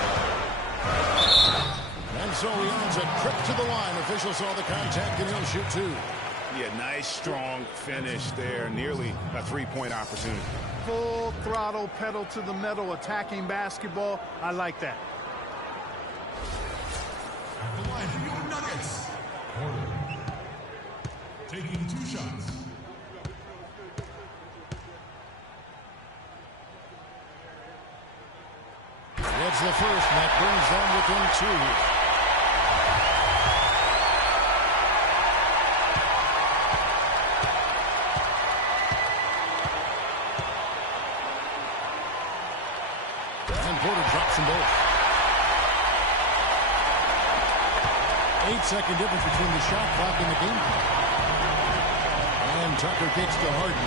And so he earns a trip to the line. Officials saw the contact and he'll shoot 2. Yeah, nice, strong finish there. Nearly a 3-point opportunity. Full throttle, pedal to the metal, attacking basketball. I like that. At the line for your Nuggets. Porter. Taking 2 shots. That's the first, and that brings them within 2. Porter drops them both. 8-second difference between the shot clock and the game clock. And Tucker gets to Harden.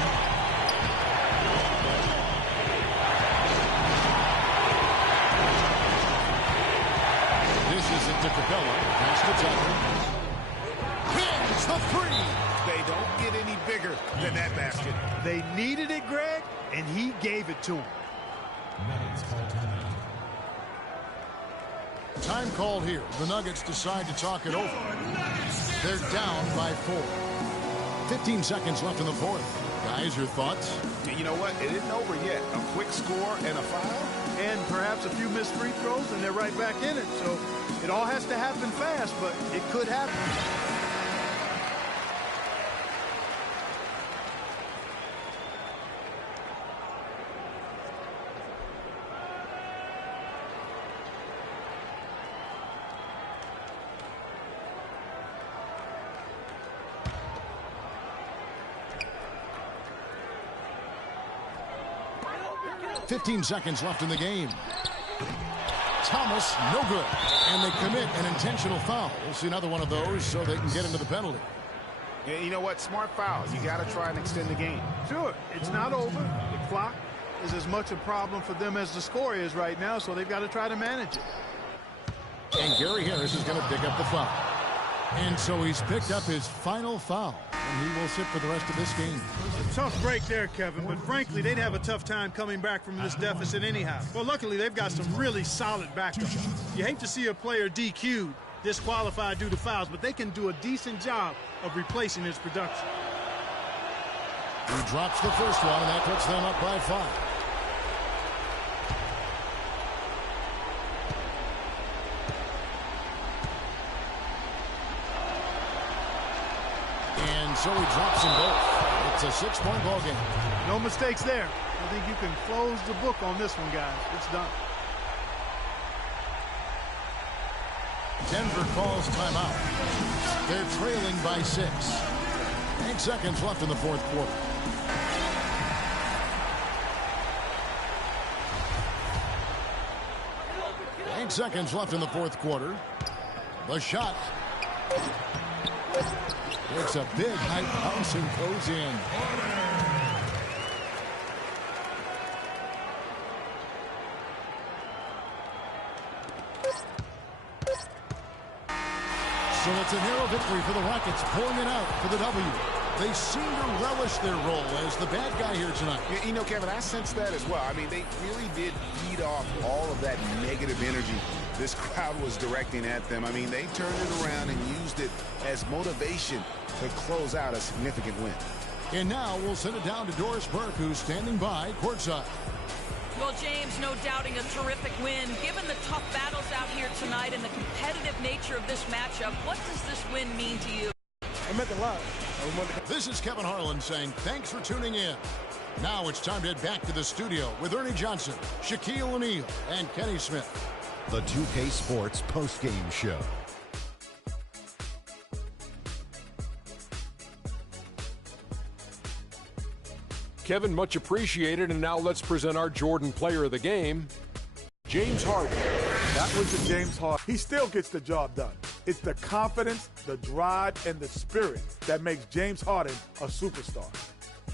This is it to Capella. Pass to Tucker. Hits the 3. They don't get any bigger than that basket. They needed it, Greg, and he gave it to him. Nuggets call timeout. Time called here. The Nuggets decide to talk it over. They're down by 4. 15 seconds left in the fourth. Guys, your thoughts? You know what? It isn't over yet. A quick score and a foul. And perhaps a few missed free throws, and they're right back in it. So it all has to happen fast, but it could happen. .15 seconds left in the game. Thomas, no good. And they commit an intentional foul. We'll see another one of those so they can get into the penalty. Yeah, you know what? Smart foul. You got to try and extend the game. Sure. It's not over. The clock is as much a problem for them as the score is right now, so they've got to try to manage it. And Gary Harris is going to pick up the foul. And so he's picked up his final foul, and he will sit for the rest of this game. A tough break there, Kevin, but frankly, they'd have a tough time coming back from this deficit anyhow. Well, luckily, they've got some really solid backup. You hate to see a player DQ'd, disqualified due to fouls, but they can do a decent job of replacing his production. He drops the first one, and that puts them up by 5. And so he drops them both. It's a 6-point ball game. No mistakes there. I think you can close the book on this one, guys. It's done. Denver calls timeout. They're trailing by 6. 8 seconds left in the fourth quarter. Eight seconds left in the fourth quarter. The shot. Takes a big high bounce and goes in. So it's a narrow victory for the Rockets, pulling it out for the W. They seem to relish their role as the bad guy here tonight. You know, Kevin, I sense that as well. I mean, they really did feed off all of that negative energy this crowd was directing at them. I mean, they turned it around and used it as motivation to close out a significant win. And now we'll send it down to Doris Burke, who's standing by courtside. Well, James, no doubting a terrific win. Given the tough battles out here tonight and the competitive nature of this matchup, what does this win mean to you? It meant a lot. This is Kevin Harlan saying thanks for tuning in. Now it's time to head back to the studio with Ernie Johnson, Shaquille O'Neal, and Kenny Smith. The 2K Sports postgame show. Kevin, much appreciated. And now let's present our Jordan player of the game, James Harden. That was the James Harden. He still gets the job done. It's the confidence, the drive, and the spirit that makes James Harden a superstar.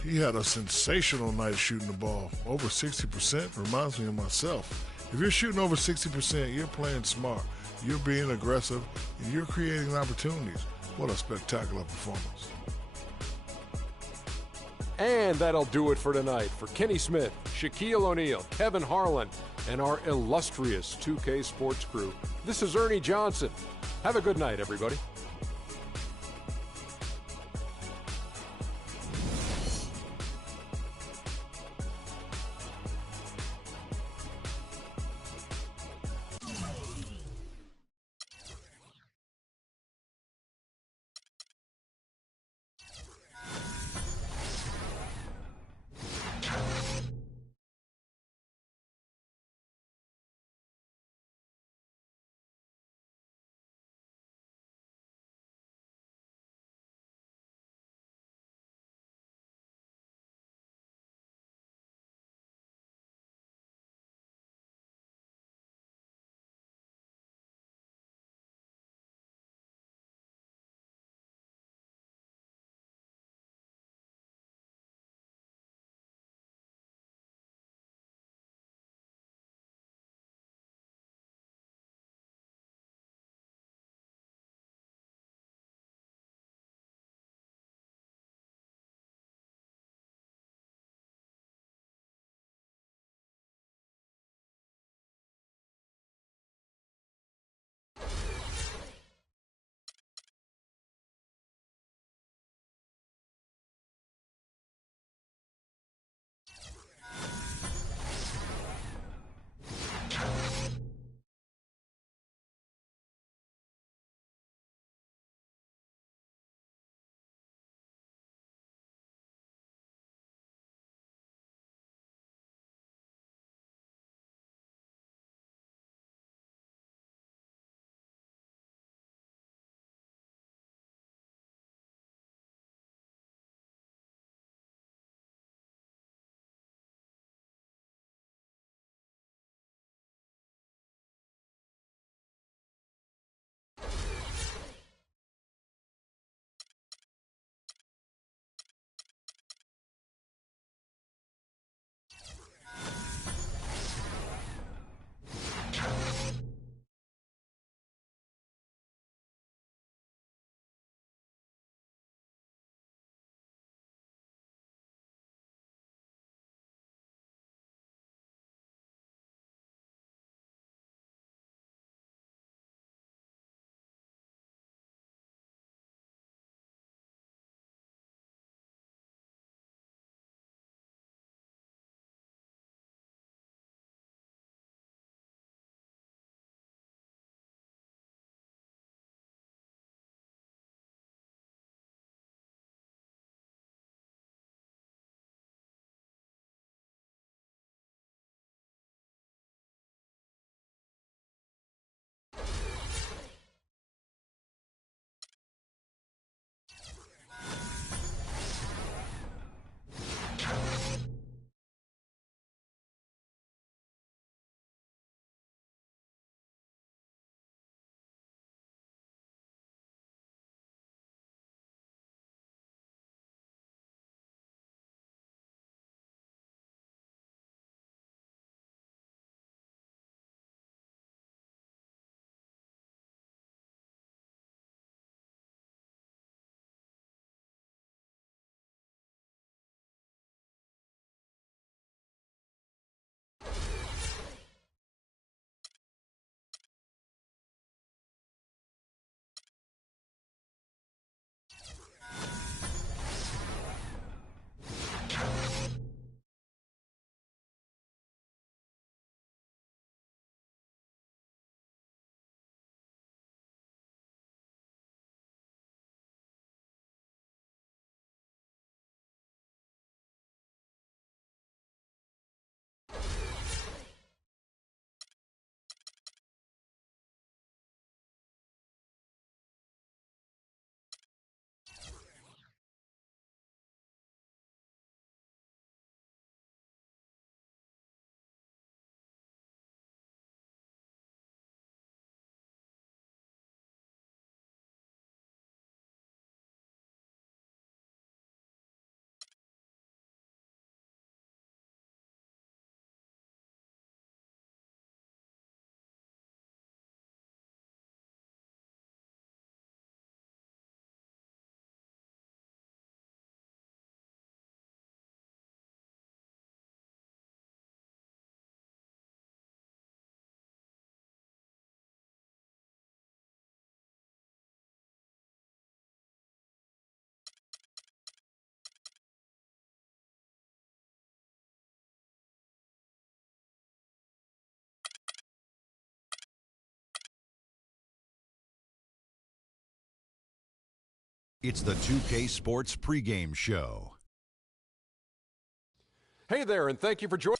He had a sensational night shooting the ball. Over 60% reminds me of myself. If you're shooting over 60%, you're playing smart. You're being aggressive, and you're creating opportunities. What a spectacular performance. And that'll do it for tonight. For Kenny Smith, Shaquille O'Neal, Kevin Harlan, and our illustrious 2K Sports crew, this is Ernie Johnson. Have a good night, everybody. It's the 2K Sports pregame show. Hey there, and thank you for joining.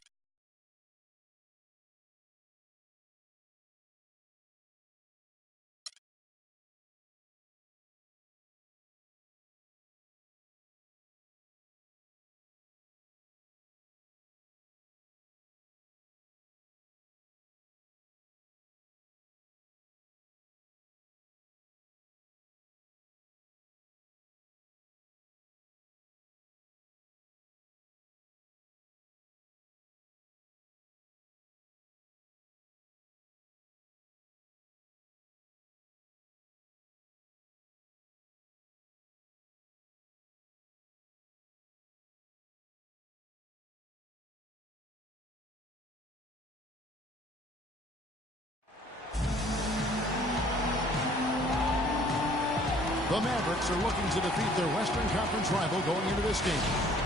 The Mavericks are looking to defeat their Western Conference rival going into this game.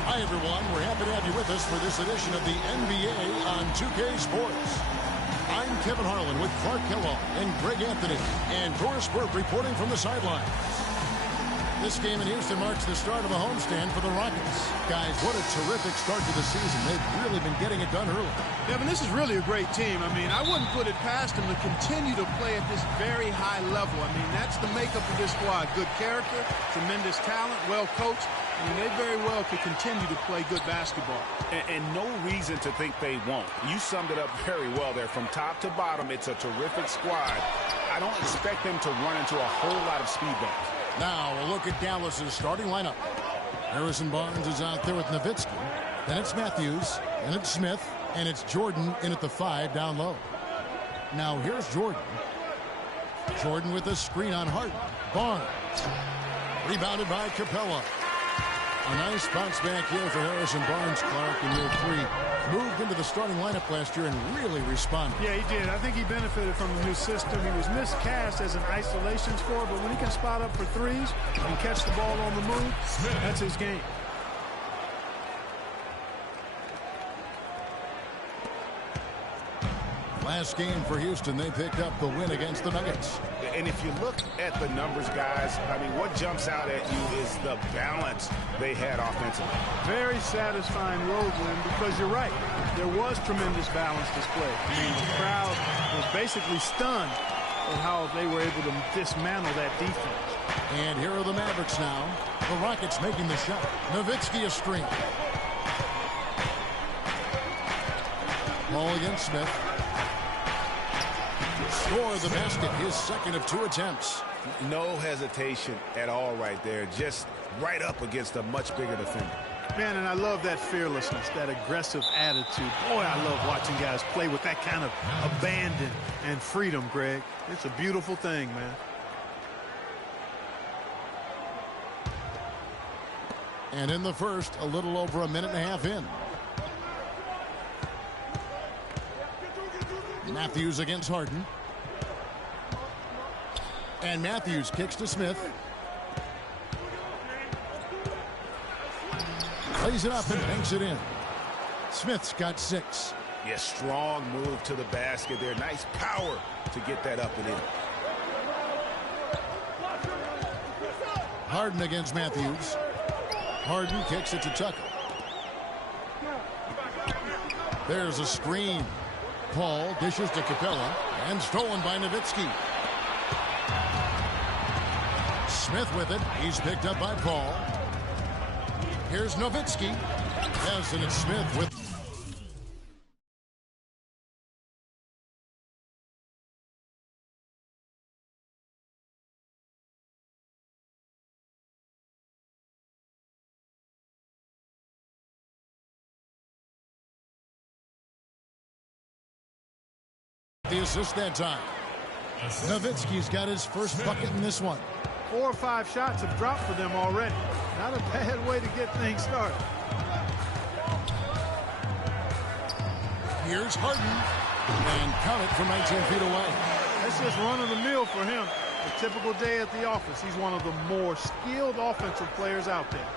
Hi, everyone. We're happy to have you with us for this edition of the NBA on 2K Sports. I'm Kevin Harlan with Clark Kellogg and Greg Anthony and Doris Burke reporting from the sidelines. This game in Houston marks the start of a homestand for the Rockets. Guys, what a terrific start to the season. They've really been getting it done early. Kevin, this is really a great team. I mean, I wouldn't put it past them to continue to play at this very high level. I mean, that's the makeup of this squad. Good character, tremendous talent, well coached. I mean, they very well could continue to play good basketball. And no reason to think they won't. You summed it up very well there. From top to bottom, it's a terrific squad. I don't expect them to run into a whole lot of speed bumps. Now, a look at Dallas's starting lineup. Harrison Barnes is out there with Nowitzki. Then it's Matthews, and it's Smith, and it's Jordan in at the 5 down low. Now, here's Jordan. Jordan with a screen on Harden. Barnes. Rebounded by Capella. A nice bounce back here for Harrison Barnes, Clark, in year 3. Moved into the starting lineup last year and really responded. Yeah, he did. I think he benefited from the new system. He was miscast as an isolation scorer, but when he can spot up for threes and catch the ball on the move, that's his game. Last game for Houston, they picked up the win against the Nuggets. And if you look at the numbers, guys, I mean, what jumps out at you is the balance they had offensively. Very satisfying road win because you're right. There was tremendous balance displayed. I mean, the crowd was basically stunned at how they were able to dismantle that defense. And here are the Mavericks now. The Rockets making the shot. Nowitzki a screen. Ball against Smith. Score the basket, his second of 2 attempts. No hesitation at all right there. Just right up against a much bigger defender. Man, and I love that fearlessness, that aggressive attitude. Boy, I love watching guys play with that kind of abandon and freedom, Greg. It's a beautiful thing, man. And in the first, a little over a minute and a half in. Matthews against Harden. And Matthews kicks to Smith. Plays it up and banks it in. Smith's got 6. Yeah, strong move to the basket there. Nice power to get that up and in. Harden against Matthews. Harden kicks it to Tucker. There's a screen. Paul dishes to Capella and stolen by Nowitzki. Smith with it. He's picked up by Paul. Here's Nowitzki. Yes, and it's Smith with... the assist that time. Nowitzki's got his first bucket in this one. 4 or 5 shots have dropped for them already. Not a bad way to get things started. Here's Harden. And count it from 19 feet away. That's just run of the mill for him. A typical day at the office. He's one of the more skilled offensive players out there.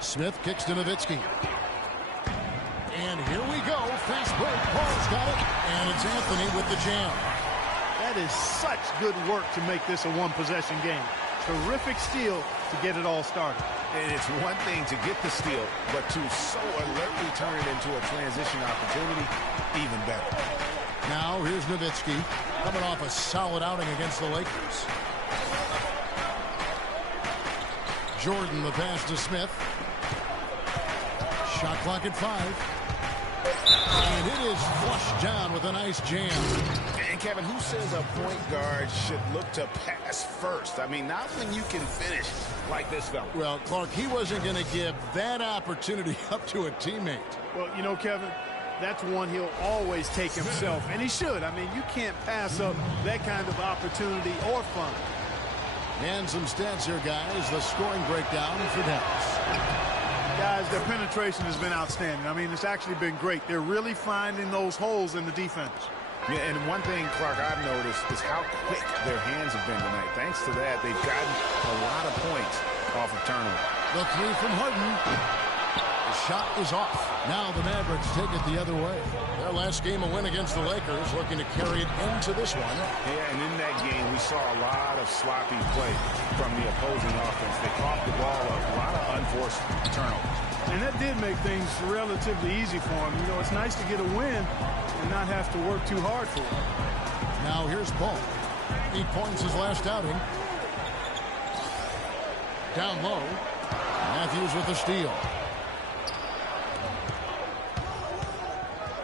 Smith kicks to Nowitzki. And here we go. Fast break. Paul's got it. And it's Anthony with the jam. That is such good work to make this a one-possession game. Terrific steal to get it all started. And it's one thing to get the steal, but to so alertly turn it into a transition opportunity, even better. Now here's Nowitzki coming off a solid outing against the Lakers. Jordan the pass to Smith. Shot clock at 5. And it is flushed down with a nice jam. And Kevin, who says a point guard should look to pass first? I mean, not when you can finish like this fella. Well, Clark, he wasn't going to give that opportunity up to a teammate. Well, you know, Kevin, that's one he'll always take himself, and he should. I mean, you can't pass up that kind of opportunity or fun. And some stats here, guys. The scoring breakdown for Dallas. Guys, their penetration has been outstanding. I mean, it's actually been great. They're really finding those holes in the defense. Yeah, and one thing, Clark, I've noticed is how quick their hands have been tonight. Thanks to that, they've gotten a lot of points off of turnover. The three from Harden. The shot is off. Now the Mavericks take it the other way. Their last game, a win against the Lakers, looking to carry it into this one. Yeah, and in that game, we saw a lot of sloppy play from the opposing offense. They caught the ball up, a lot of unforced turnovers. And that did make things relatively easy for them. You know, it's nice to get a win and not have to work too hard for it. Now here's Paul. 8 points his last outing. Down low. Matthews with the steal.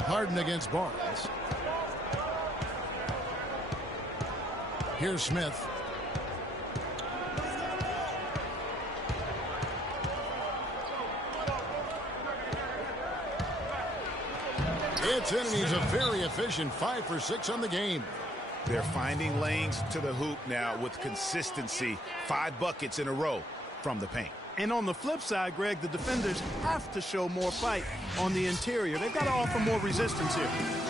Harden against Barnes. Here's Smith. It's in, and he's a very efficient 5 for 6 on the game. They're finding lanes to the hoop now with consistency. 5 buckets in a row from the paint. And on the flip side, Greg, the defenders have to show more fight on the interior. They've got to offer more resistance here.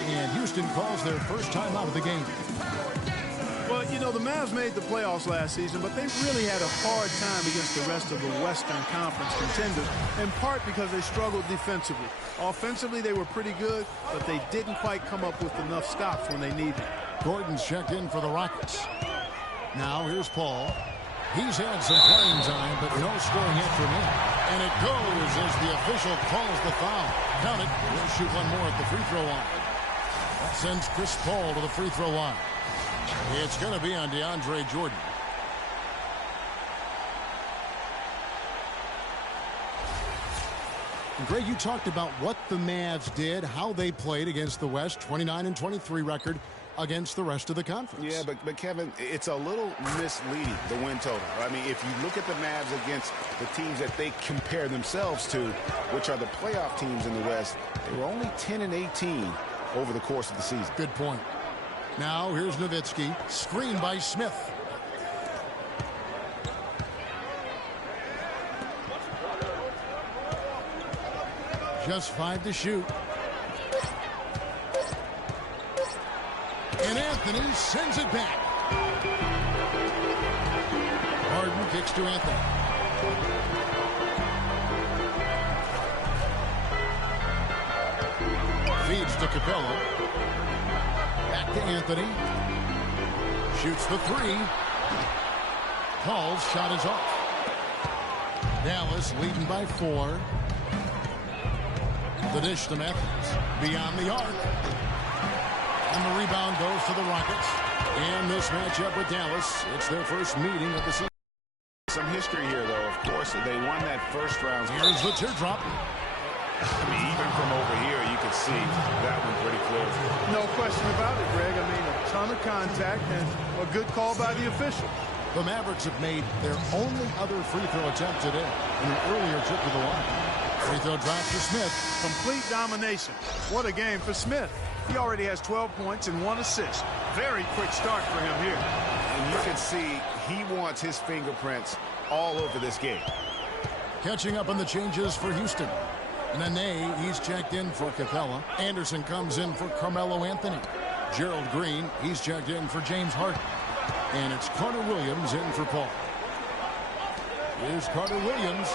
And Houston calls their first time out of the game. Well, you know, the Mavs made the playoffs last season, but they really had a hard time against the rest of the Western Conference contenders, in part because they struggled defensively. Offensively, they were pretty good, but they didn't quite come up with enough stops when they needed. Gordon's checked in for the Rockets. Now here's Paul. He's had some playing time, but no scoring hit from him. And it goes as the official calls the foul. Count it. We'll shoot one more at the free throw line. That sends Chris Paul to the free throw line. It's going to be on DeAndre Jordan. And Greg, you talked about what the Mavs did, how they played against the West, 29-23 record against the rest of the conference. Yeah, but Kevin, it's a little misleading, the win total. I mean, if you look at the Mavs against the teams that they compare themselves to, which are the playoff teams in the West, they were only 10-18 over the course of the season. Good point. Now here's Nowitzki, screened by Smith. Just 5 to shoot. And Anthony sends it back. Harden kicks to Anthony. Feeds to Capella. Back to Anthony. Shoots the 3. Paul's shot is off. Dallas leading by 4. The dish to Matthews. Beyond the arc. And the rebound goes to the Rockets. And this matchup with Dallas, it's their first meeting of the season. Some history here, though. Of course, they won that first round. Here's the teardrop. I mean, even from over here, you can see that one pretty clear. No question about it, Greg. I mean, a ton of contact and a good call by the official. The Mavericks have made their only other free throw attempt today in an earlier trip to the line. Free throw drop for Smith. Complete domination. What a game for Smith. He already has 12 points and 1 assist. Very quick start for him here. And you can see he wants his fingerprints all over this game. Catching up on the changes for Houston. Nene, he's checked in for Capella. Anderson comes in for Carmelo Anthony. Gerald Green, he's checked in for James Harden. And it's Carter Williams in for Paul. Here's Carter Williams.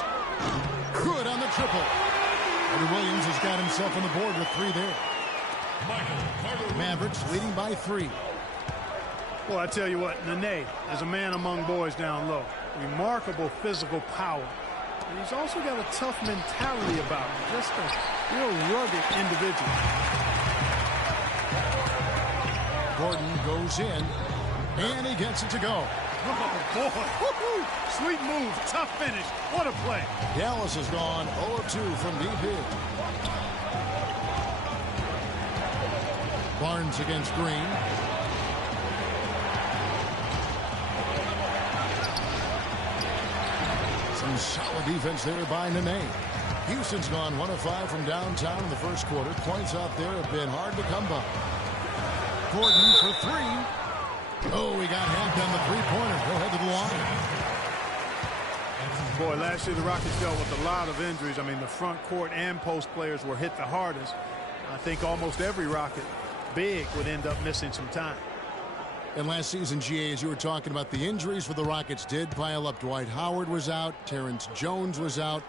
Good on the triple. Carter Williams has got himself on the board with 3 there. Mavericks leading by 3. Well, I tell you what, Nene is a man among boys down low. Remarkable physical power. And he's also got a tough mentality about him. Just a real rugged individual. Gordon goes in, and he gets it to go. Oh, boy. Woo-hoo. Sweet move. Tough finish. What a play. Dallas has gone 0-2 from deep here. Barnes against Green. Some solid defense there by Nene. Houston's gone 1 of 5 from downtown in the first quarter. Points out there have been hard to come by. Gordon for 3. Oh, he got hacked on the three-pointer. He'll head to the line. Boy, last year the Rockets dealt with a lot of injuries. I mean, the front court and post players were hit the hardest. I think almost every Rocket big would end up missing some time. And last season, GA, as you were talking about, the injuries for the Rockets did pile up. Dwight Howard was out. Terrence Jones was out.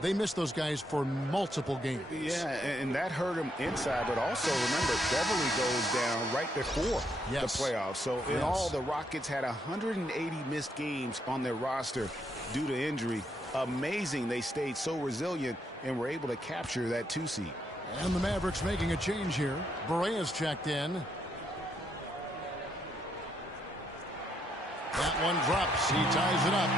They missed those guys for multiple games. Yeah, and that hurt them inside. But also, remember, Beverly goes down right before the playoffs. So, in all, the Rockets had 180 missed games on their roster due to injury. Amazing they stayed so resilient and were able to capture that 2 seed. And the Mavericks making a change here. Berea's checked in. That one drops. He ties it up.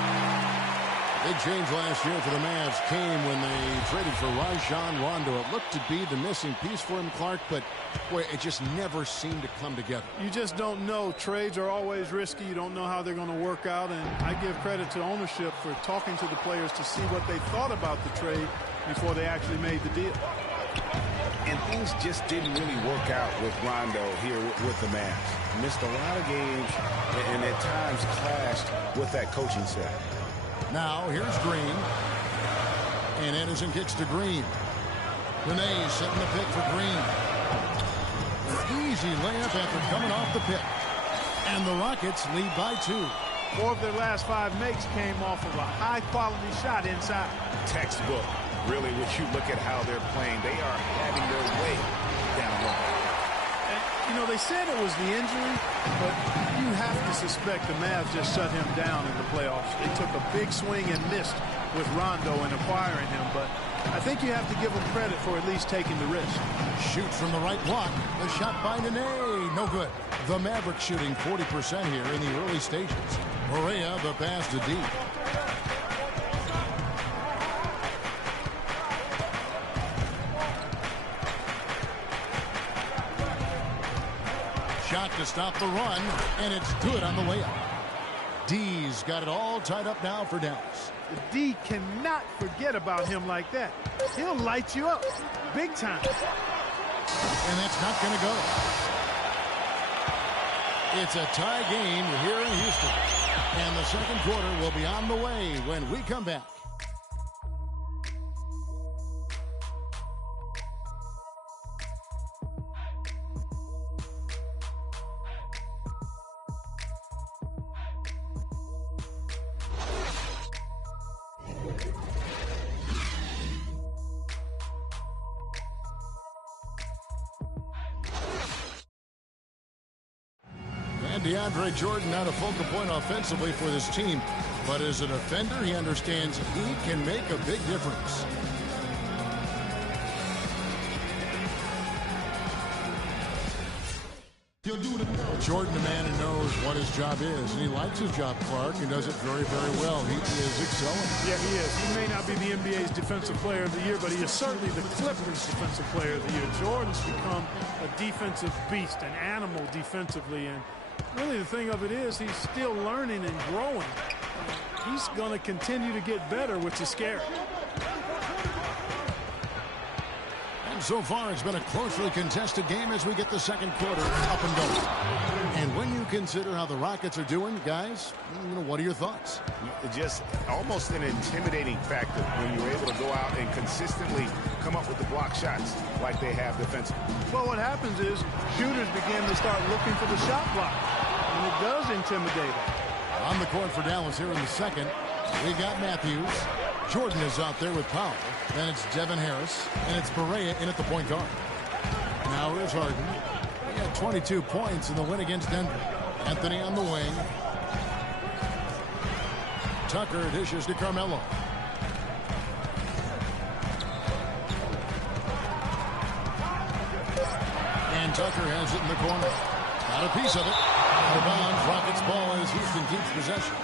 Big change last year for the Mavs came when they traded for Rajon Rondo. It looked to be the missing piece for him, Clark, but boy, it just never seemed to come together. You just don't know. Trades are always risky. You don't know how they're going to work out, and I give credit to ownership for talking to the players to see what they thought about the trade before they actually made the deal. And things just didn't really work out with Rondo here with the Mavs. Missed a lot of games and at times clashed with that coaching staff. Now here's Green. And Anderson kicks to Green. Nene setting the pick for Green. An easy layup after coming off the pick. And the Rockets lead by 2. 4 of their last 5 makes came off of a high-quality shot inside. Textbook. Really, when you look at how they're playing, they are having their way down low. And, you know, they said it was the injury, but you have to suspect the Mavs just shut him down in the playoffs. They took a big swing and missed with Rondo in acquiring him, but I think you have to give them credit for at least taking the risk. Shoot from the right block. The shot by Nene. No good. The Mavericks shooting 40% here in the early stages. Berea, the pass to D. Shot to stop the run, and it's good on the layup. D's got it all tied up now for Dallas. The D cannot forget about him like that. He'll light you up big time. And that's not going to go. It's a tie game here in Houston. And the second quarter will be on the way when we come back. DeAndre Jordan not a focal point offensively for this team, but as a defender, he understands he can make a big difference. Jordan, a man who knows what his job is, and he likes his job, Clark, and does it very, very well. He is excelling. Yeah, he is. He may not be the NBA's Defensive Player of the Year, but he is certainly the Clippers' Defensive Player of the Year. Jordan's become a defensive beast, an animal defensively, and really the thing of it is he's still learning and growing. He's going to continue to get better, which is scary. And so far, it's been a closely contested game as we get the second quarter up and going. And when you consider how the Rockets are doing, guys, what are your thoughts? Just almost an intimidating factor when you're able to go out and consistently come up with the block shots like they have defensively. Well, what happens is shooters begin to start looking for the shot block, and it does intimidate them. On the court for Dallas here in the second, we got Matthews. Jordan is out there with Powell. Then it's Devin Harris, and it's Berea in at the point guard. Now here's Harden. He had 22 points in the win against Denver. Anthony on the wing. Tucker dishes to Carmelo. And Tucker has it in the corner. Got a piece of it. Out of bounds. Rockets ball as Houston keeps possession.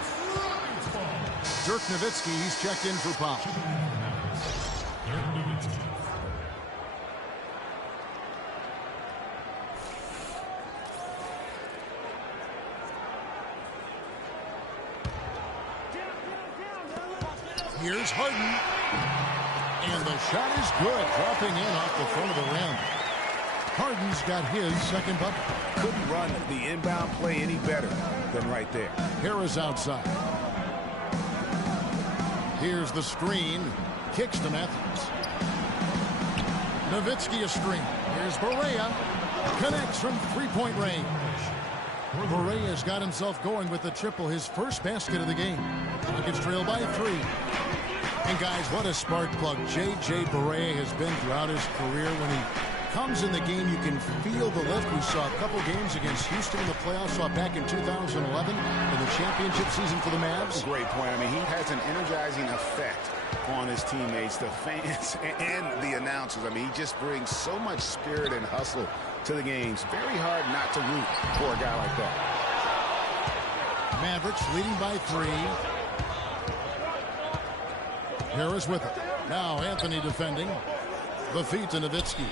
Dirk Nowitzki, he's checked in for foul. Here's Harden. And the shot is good. Dropping in off the front of the rim. Harden's got his second bucket. Couldn't run the inbound play any better than right there. Harris outside. Here's the screen. Kicks to Matthews. Nowitzki a screen. Here's Barea. Connects from three-point range. Barea's got himself going with the triple, his first basket of the game. Nuggets trail by 3. And guys, what a spark plug J.J. Barea has been throughout his career. When he comes in the game, you can feel the lift. We saw a couple games against Houston in the playoffs, saw it back in 2011 in the championship season for the Mavs. Great point. I mean, he has an energizing effect on his teammates, the fans, and the announcers. I mean, he just brings so much spirit and hustle to the games. Very hard not to root for a guy like that. Mavericks leading by 3. Harris with it. Now Anthony defending. The feet to Nowitzki.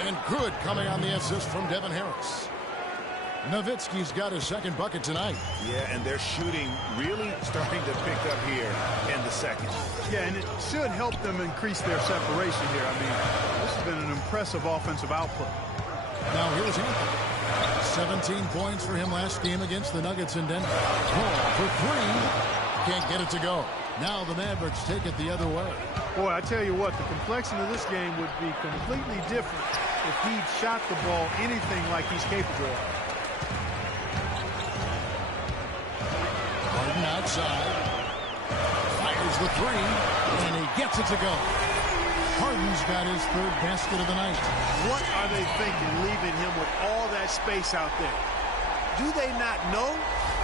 And good coming on the assist from Devin Harris. Nowitzki's got his second bucket tonight. Yeah, and their shooting really starting to pick up here in the second. Yeah, and it should help them increase their separation here. I mean, this has been an impressive offensive output. Now here's Anthony. 17 points for him last game against the Nuggets in Denver. Ball for 3. Can't get it to go. Now the Mavericks take it the other way. Boy, I tell you what, the complexion of this game would be completely different if he'd shot the ball anything like he's capable of. Harden outside. Fires the 3, and he gets it to go. Harden's got his third basket of the night. What are they thinking, leaving him with all that space out there? Do they not know?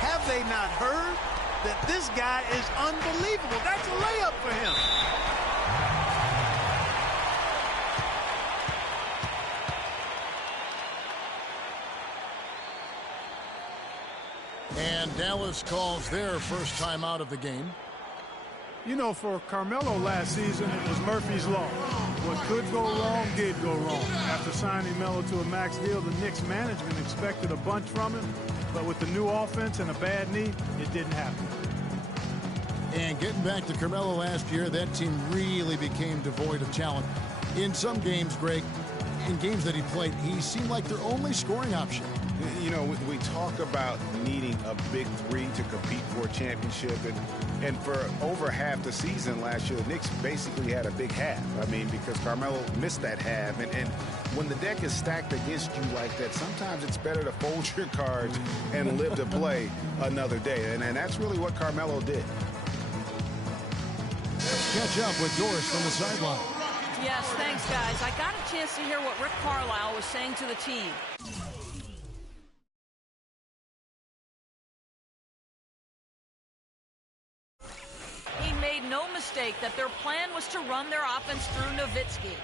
Have they not heard that this guy is unbelievable? That's a layup for him. And Dallas calls their first time out of the game. You know, for Carmelo last season, it was Murphy's Law. What could go wrong did go wrong. After signing Melo to a max deal, the Knicks management expected a bunch from him, but with the new offense and a bad knee, it didn't happen. And getting back to Carmelo last year, that team really became devoid of talent. In some games, Greg, in games that he played, he seemed like their only scoring option. You know, we talk about needing a big 3 to compete for a championship, and for over half the season last year, the Knicks basically had a big half. I mean, because Carmelo missed that half, and when the deck is stacked against you like that, sometimes it's better to fold your cards and live to play another day, and that's really what Carmelo did. Let's catch up with Doris from the sideline. Yes, thanks, guys. I got a chance to hear what Rick Carlisle was saying to the team. He made no mistake that their plan was to run their offense through Nowitzki.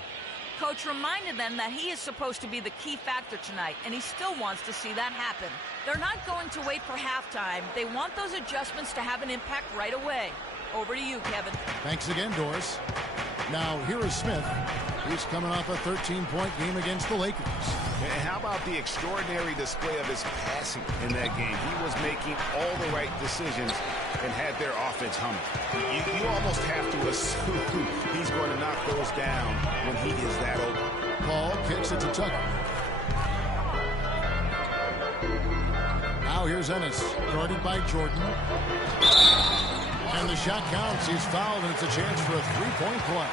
Coach reminded them that he is supposed to be the key factor tonight, and he still wants to see that happen. They're not going to wait for halftime. They want those adjustments to have an impact right away. Over to you, Kevin. Thanks again, Doris. Now, here is Smith. He's coming off a 13-point game against the Lakers. And how about the extraordinary display of his passing in that game? He was making all the right decisions and had their offense humming. You almost have to assume he's going to knock those down when he is that open. Paul kicks it to Tucker. Now here's Ennis, guarded by Jordan. And the shot counts. He's fouled, and it's a chance for a three-point play.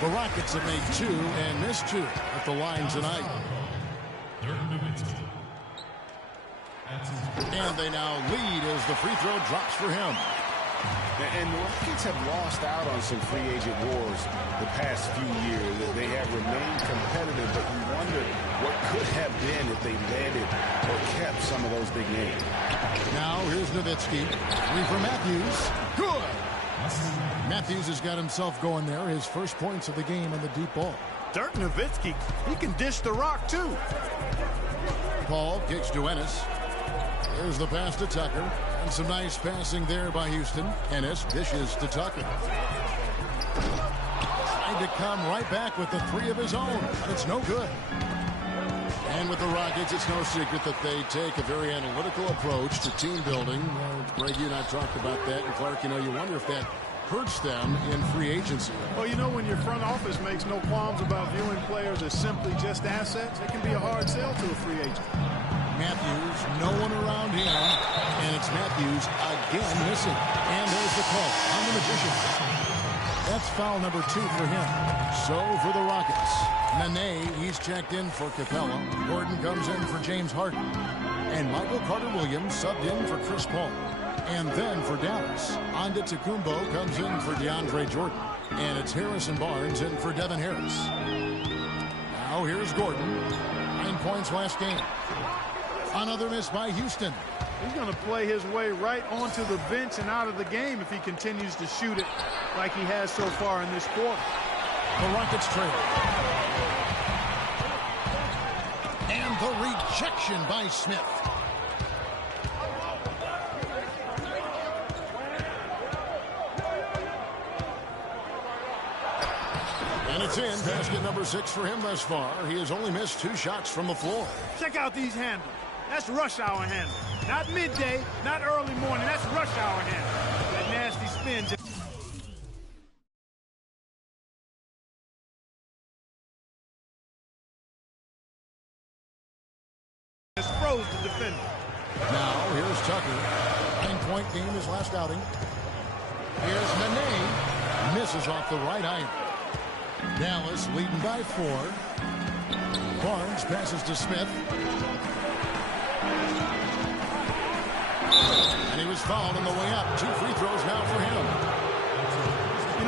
The Rockets have made 2 and missed 2 at the line tonight. And they now lead as the free throw drops for him. And the Rockets have lost out on some free agent wars the past few years. They have remained competitive, but you wonder what could have been if they landed or kept some of those big names. Now here's Nowitzki. Three for Matthews. Good. Matthews has got himself going there. His first points of the game on the deep ball. Dirk Nowitzki, he can dish the rock too. Paul kicks to Ennis. There's the pass to Tucker. And some nice passing there by Houston. Ennis dishes to Tucker. Trying to come right back with the three of his own. But it's no good. And with the Rockets, it's no secret that they take a very analytical approach to team building. Greg, you and I talked about that. And Clark, you wonder if that hurts them in free agency. Well, when your front office makes no qualms about viewing players as simply just assets, it can be a hard sell to a free agent. Matthews, no one around him, and it's Matthews again missing. And there's the call on the Magician. That's foul number 2 for him. So for the Rockets, Nene, he's checked in for Capella. Gordon comes in for James Harden. And Michael Carter-Williams subbed in for Chris Paul. And then for Dallas, Antetokounmpo comes in for DeAndre Jordan. And it's Harrison Barnes in for Devin Harris. Now here's Gordon. 9 points last game. Another miss by Houston. He's going to play his way right onto the bench and out of the game if he continues to shoot it like he has so far in this quarter. The Rockets trail. And the rejection by Smith. And it's in. Basket number 6 for him thus far. He has only missed 2 shots from the floor. Check out these handles. That's rush hour handle. Not midday, not early morning. That's rush hour handle. That nasty spin just froze the defender. Now here's Tucker. 9-point game his last outing. Here's Nene. Misses off the right iron. Dallas leading by 4. Barnes passes to Smith. And he was fouled on the way up. 2 free throws now for him.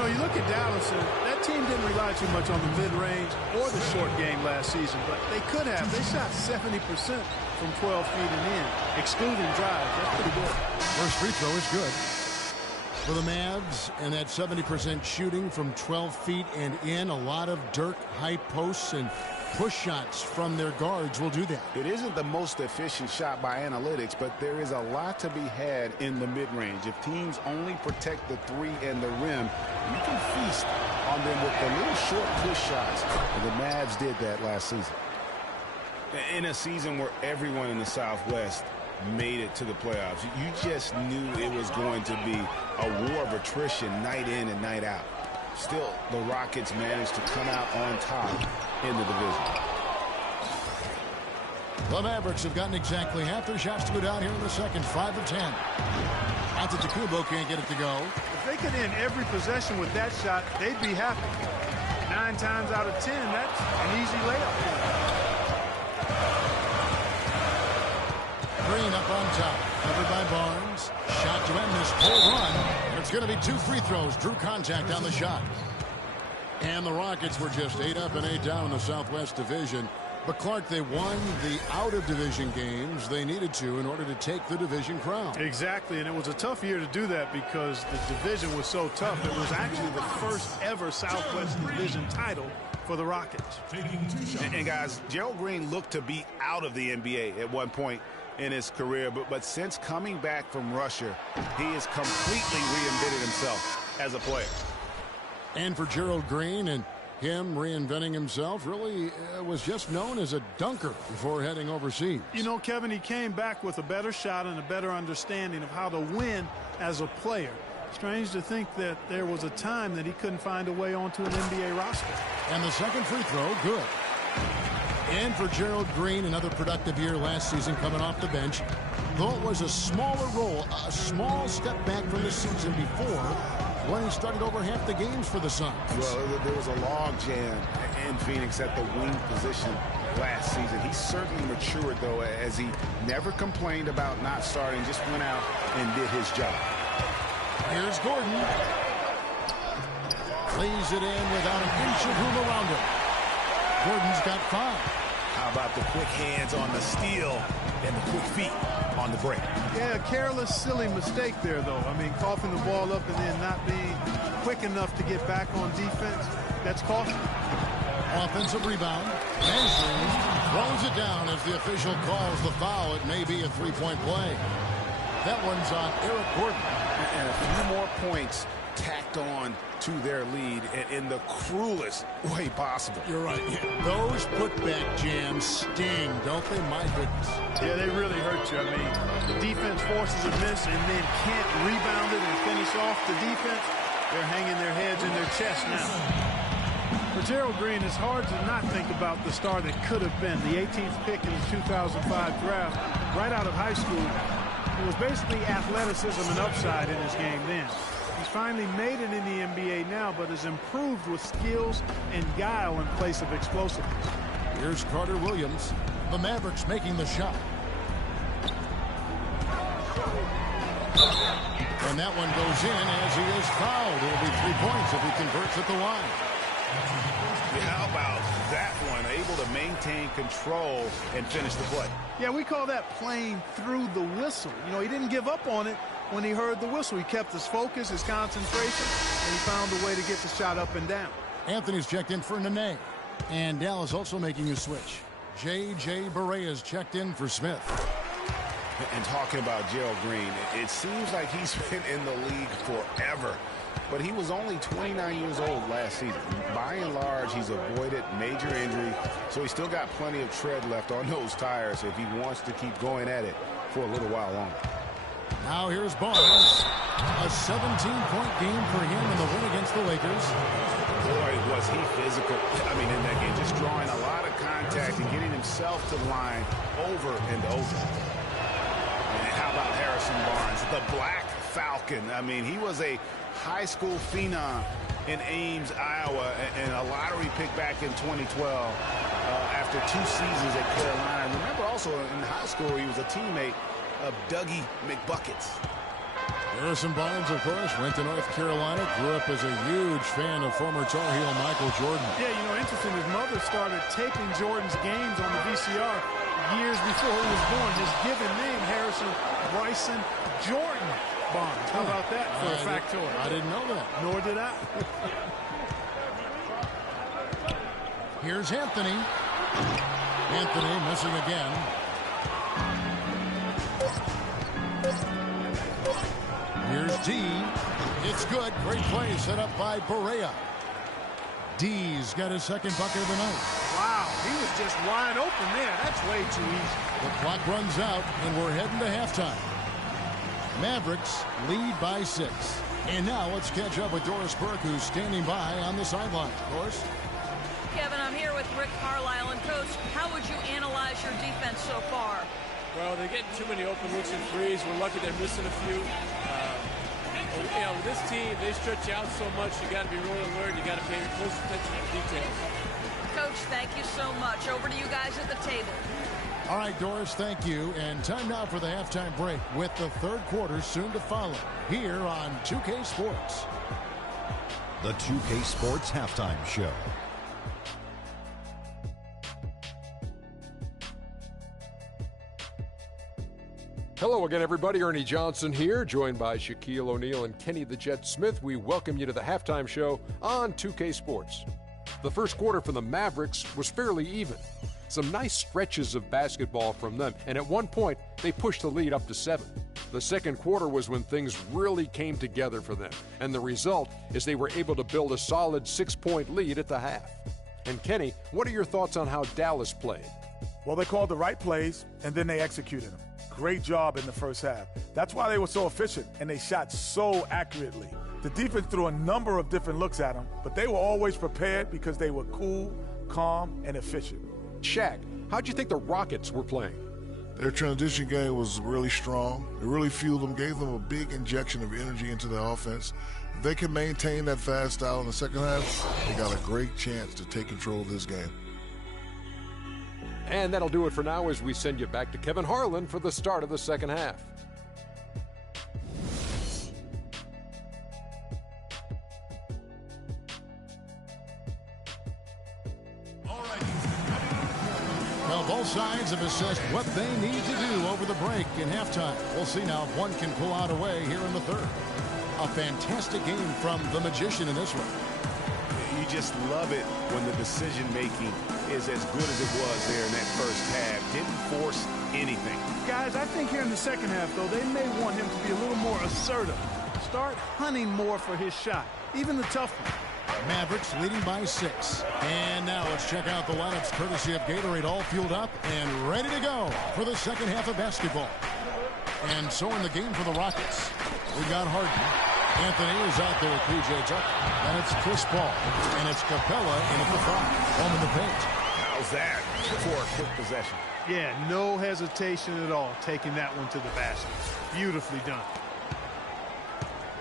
You look at Dallas, and that team didn't rely too much on the mid-range or the short game last season, but they could have. They shot 70% from 12 feet and in, excluding drives. That's pretty good. First free throw is good for the Mavs, and that 70% shooting from 12 feet and in. A lot of Dirk high posts and push shots from their guards will do that. It isn't the most efficient shot by analytics, but there is a lot to be had in the mid-range. If teams only protect the 3 and the rim, you can feast on them with the little short push shots. And the Mavs did that last season. In a season where everyone in the Southwest made it to the playoffs, you just knew it was going to be a war of attrition night in and night out. Still, the Rockets managed to come out on top in the division. The Mavericks have gotten exactly half their shots to go down here in the second. 5 of 10. Antetokounmpo can't get it to go. If they could end every possession with that shot, they'd be happy. 9 times out of 10, that's an easy layup. Green up on top. Covered by Barnes. Shot to end this full run. And it's going to be 2 free throws. Drew contact on the shot. And the Rockets were just 8 up and 8 down in the Southwest Division. But, Clark, they won the out-of-division games they needed to in order to take the division crown. Exactly, and it was a tough year to do that because the division was so tough. It was actually the first ever Southwest Division title for the Rockets. And guys, Gerald Green looked to be out of the NBA at one point in his career, but since coming back from Russia, he has completely reinvented himself as a player. And for Gerald Green and him reinventing himself, really was just known as a dunker before heading overseas. Kevin, he came back with a better shot and a better understanding of how to win as a player. Strange to think that there was a time that he couldn't find a way onto an NBA roster. And the second free throw, good. And for Gerald Green, another productive year last season coming off the bench. Though it was a smaller role, a small step back from the season before when he started over half the games for the Suns. Well, there was a log jam in Phoenix at the wing position last season. He certainly matured, though, as he never complained about not starting, just went out and did his job. Here's Gordon. Lays it in without an inch of room around him. Gordon's got 5. How about the quick hands on the steal and the quick feet on the break? Yeah, careless, silly mistake there, though. I mean, coughing the ball up and then not being quick enough to get back on defense. That's costly. Offensive rebound. Hensley throws it down as the official calls the foul. It may be a three-point play. That one's on Eric Gordon. And a few more points tacked on to their lead in the cruelest way possible. You're right. Those putback jams sting, don't they? My goodness. Yeah, they really hurt you. I mean, the defense forces a miss and then can't rebound it and finish off the defense. They're hanging their heads in their chest now. For Gerald Green, it's hard to not think about the star that could have been. The 18th pick in the 2005 draft, right out of high school. It was basically athleticism and upside in his game then. He's finally made it in the NBA now, but has improved with skills and guile in place of explosiveness. Here's Carter Williams. The Mavericks making the shot. And that one goes in as he is fouled. It'll be 3 points if he converts at the line. How about that one? Able to maintain control and finish the play. Yeah, we call that playing through the whistle. You know, he didn't give up on it when he heard the whistle. He kept his focus, his concentration, and he found a way to get the shot up and down. Anthony's checked in for Nene. And Dallas also making a switch. J.J. Barea checked in for Smith. And talking about Gerald Green, it seems like he's been in the league forever. But he was only 29 years old last season. By and large, he's avoided major injury, so he's still got plenty of tread left on those tires if he wants to keep going at it for a little while longer. Now here's Barnes. A 17-point game for him in the win against the Lakers. Boy, was he physical. I mean, in that game, just drawing a lot of contact and getting himself to the line over and over. And how about Harrison Barnes, the Black Falcon? I mean, he was a high school phenom in Ames, Iowa, and a lottery pick back in 2012 after 2 seasons at Carolina. Remember also in high school he was a teammate of Dougie McBuckets. Harrison Barnes, of course, went to North Carolina, grew up as a huge fan of former Tar Heel Michael Jordan. Yeah, you know, interesting, his mother started taping Jordan's games on the VCR years before he was born. His given name, Harrison Bryson Jordan Barnes. How about that for a factoid? I didn't know that. Nor did I. Here's Anthony. Anthony missing again. Here's D. It's good. Great play set up by Barea. D's got his second bucket of the night. Wow, he was just wide open there. That's way too easy. The clock runs out, and we're heading to halftime. Mavericks lead by 6. And now let's catch up with Doris Burke, who's standing by on the sideline. Doris? Kevin, I'm here with Rick Carlisle. And, Coach, how would you analyze your defense so far? Well, they're getting too many open looks and threes. We're lucky they're missing a few. You know, with this team, they stretch out so much. You got to be really alert. You got to pay close attention to the details. Coach, thank you so much. Over to you guys at the table. All right, Doris, thank you. And time now for the halftime break with the third quarter soon to follow here on 2K Sports. The 2K Sports Halftime Show. Hello again, everybody. Ernie Johnson here, joined by Shaquille O'Neal and Kenny the Jet Smith. We welcome you to the halftime show on 2K Sports. The first quarter for the Mavericks was fairly even. Some nice stretches of basketball from them, and at one point, they pushed the lead up to 7. The second quarter was when things really came together for them, and the result is they were able to build a solid 6-point lead at the half. And Kenny, what are your thoughts on how Dallas played? Well, they called the right plays, and then they executed them. Great job in the first half. That's why they were so efficient, and they shot so accurately. The defense threw a number of different looks at them, but they were always prepared because they were cool, calm, and efficient. Shaq, how'd you think the Rockets were playing? Their transition game was really strong. It really fueled them, gave them a big injection of energy into their offense. If they can maintain that fast style in the second half, they got a great chance to take control of this game. And that'll do it for now as we send you back to Kevin Harlan for the start of the second half. Both sides have assessed what they need to do over the break in halftime. We'll see now if one can pull out a way here in the third. A fantastic game from the Magician in this one. You just love it when the decision-making is as good as it was there in that first half. Didn't force anything. Guys, I think here in the second half, though, they may want him to be a little more assertive. Start hunting more for his shot, even the tough one. Mavericks leading by 6. And now let's check out the lineups courtesy of Gatorade, all fueled up and ready to go for the second half of basketball. And so in the game for the Rockets, we got Harden. Anthony is out there with P.J. Tucker. And it's Chris Paul. And it's Capella in at the 5. Home in the paint. How's that for a quick possession? Yeah, no hesitation at all taking that one to the basket. Beautifully done.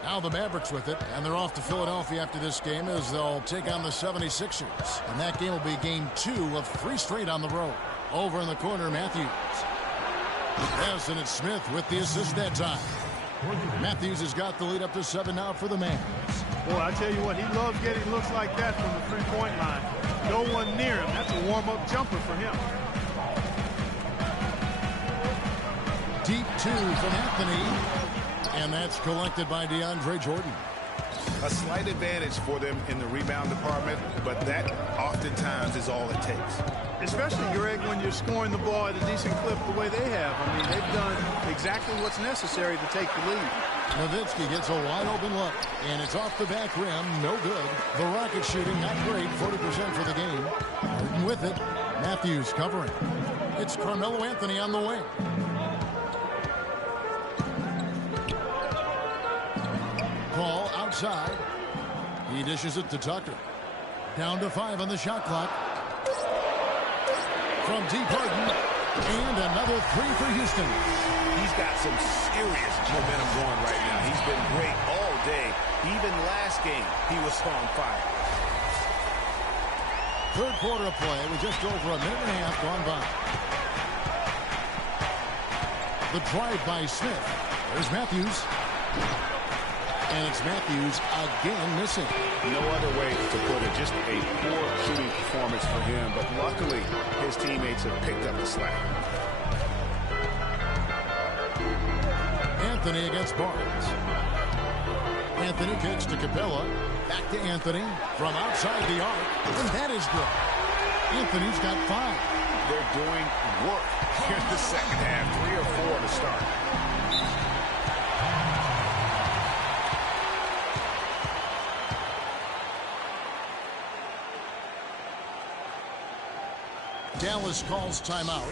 Now the Mavericks with it, and they're off to Philadelphia after this game as they'll take on the 76ers. And that game will be game 2 of 3 straight on the road. Over in the corner, Matthews. Yes, and it's Smith with the assist that time. Matthews has got the lead up to 7 now for the Mavs. Boy, I tell you what, he loves getting looks like that from the three-point line. No one near him. That's a warm-up jumper for him. Deep 2 from Anthony. And that's collected by DeAndre Jordan. A slight advantage for them in the rebound department, but that oftentimes is all it takes. Especially, Greg, when you're scoring the ball at a decent clip the way they have. I mean, they've done exactly what's necessary to take the lead. Nowitzki gets a wide-open look, and it's off the back rim. No good. The Rockets shooting not great, 40% for the game. Harden with it. Matthews covering. It's Carmelo Anthony on the wing. Paul outside. He dishes it to Tucker. Down to 5 on the shot clock. From deep Harden. And another 3 for Houston. He's got some serious momentum going right now. He's been great all day. Even last game, he was on fire. Third quarter of play with just over a minute and a half gone by. The drive by Smith. There's Matthews. And it's Matthews again missing. No other way to put it. Just a poor shooting performance for him. But luckily, his teammates have picked up the slack. Anthony against Barnes. Anthony kicks to Capella. Back to Anthony from outside the arc. And that is good. Anthony's got 5. They're doing work here in the second half. 3 or 4 to start. Dallas calls timeout.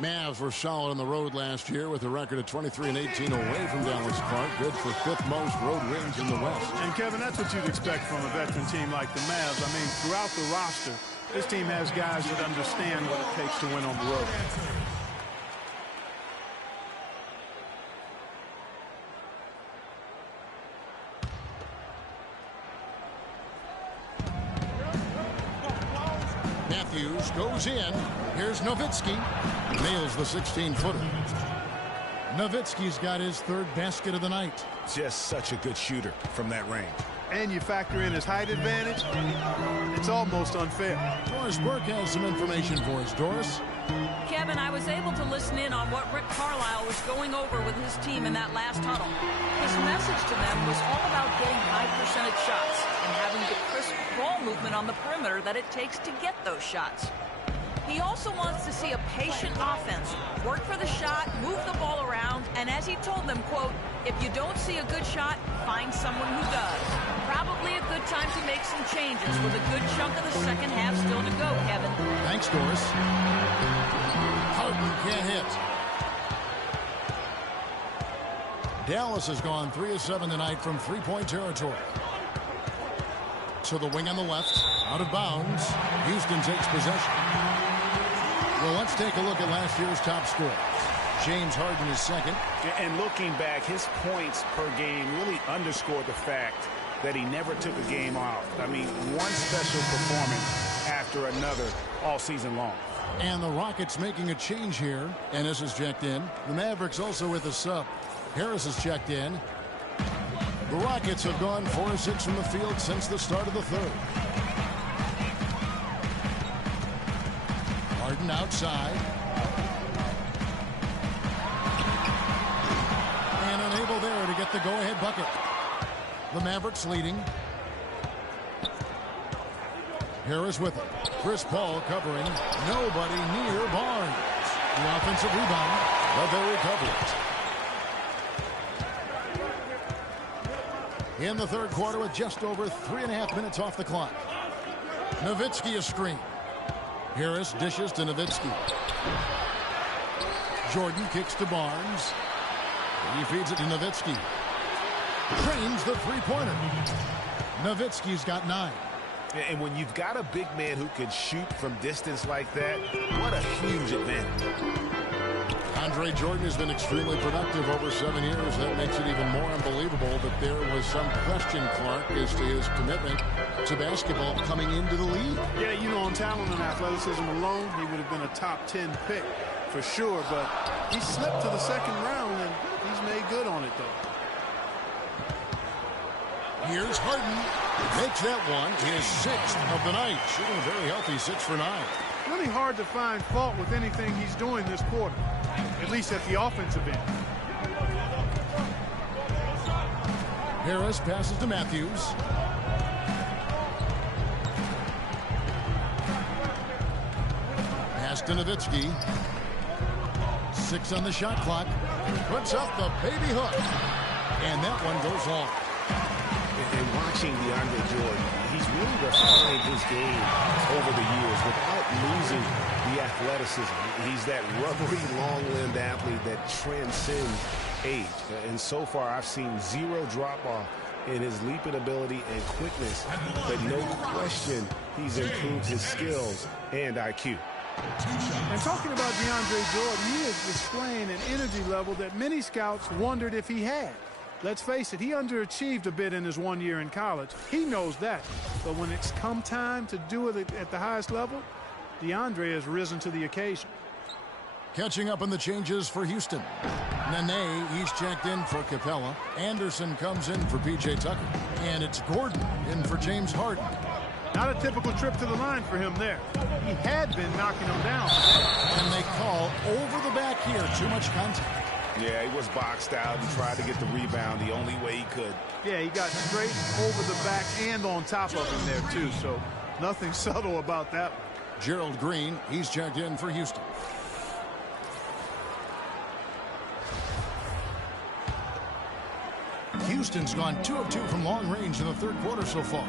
Mavs were solid on the road last year with a record of 23-18 away from Dallas Park. Good for 5th most road wins in the West. And, Kevin, that's what you'd expect from a veteran team like the Mavs. I mean, throughout the roster, this team has guys that understand what it takes to win on the road. Matthews goes in. Here's Nowitzki. Nails the 16-footer. Nowitzki's got his 3rd basket of the night. Just such a good shooter from that range. And you factor in his height advantage, it's almost unfair. Doris Burke has some information for us. Doris? Kevin, I was able to listen in on what Rick Carlisle was going over with his team in that last huddle. His message to them was all about getting high percentage shots and having the crisp ball movement on the perimeter that it takes to get those shots. He also wants to see a patient offense, work for the shot, move the ball around, and as he told them, quote, if you don't see a good shot, find someone who does. Probably a good time to make some changes with a good chunk of the second half still to go, Kevin. Thanks, Doris. Harden can't hit. Dallas has gone 3 of 7 tonight from 3-point territory. To the wing on the left, out of bounds. Houston takes possession. Well, let's take a look at last year's top scorers. James Harden is second. And looking back, his points per game really underscored the fact that he never took a game off. I mean, one special performance after another all season long. And the Rockets making a change here. Ennis is checked in. The Mavericks also with a sub. Harris is checked in. The Rockets have gone 4 of 6 from the field since the start of the third. Harden Jordan outside. And unable there to get the go-ahead bucket. The Mavericks leading. Harris with it. Chris Paul covering. Nobody near Barnes. The offensive rebound, but they recover it. In the third quarter with just over 3.5 minutes off the clock. Nowitzki a screen. Harris dishes to Nowitzki. Jordan kicks to Barnes. He feeds it to Nowitzki. Trains the three-pointer. Nowitzki's got 9. And when you've got a big man who can shoot from distance like that, what a huge advantage. Andre Jordan has been extremely productive over 7 years. That makes it even more unbelievable that there was some question, Clark, as to his commitment to basketball coming into the league. Yeah, you know, on talent and athleticism alone, he would have been a top 10 pick for sure, but he slipped to the second round, and he's made good on it, though. Here's Harden. Makes that one his 6th of the night. Shooting a very healthy 6 for 9. Really hard to find fault with anything he's doing this quarter, at least at the offensive end. Harris passes to Matthews. Pass to Nowitzki. 6 on the shot clock. Puts up the baby hook. And that one goes long. And watching DeAndre Jordan, he's really refined his game over the years without losing the athleticism. He's that rubbery, long-limbed athlete that transcends age. And so far, I've seen 0 drop-off in his leaping ability and quickness. But no question, he's improved his skills and IQ. And talking about DeAndre Jordan, he is displaying an energy level that many scouts wondered if he had. Let's face it, he underachieved a bit in his 1 year in college. He knows that. But when it's come time to do it at the highest level, DeAndre has risen to the occasion. Catching up on the changes for Houston. Nene, he's checked in for Capella. Anderson comes in for P.J. Tucker. And it's Gordon in for James Harden. Not a typical trip to the line for him there. He had been knocking him down. And they call over the back here. Too much contact. Yeah, he was boxed out and tried to get the rebound the only way he could. Yeah, he got straight over the back and on top of him there, too. So nothing subtle about that one. Gerald Green, he's checked in for Houston. Houston's gone 2 of 2 from long range in the third quarter so far.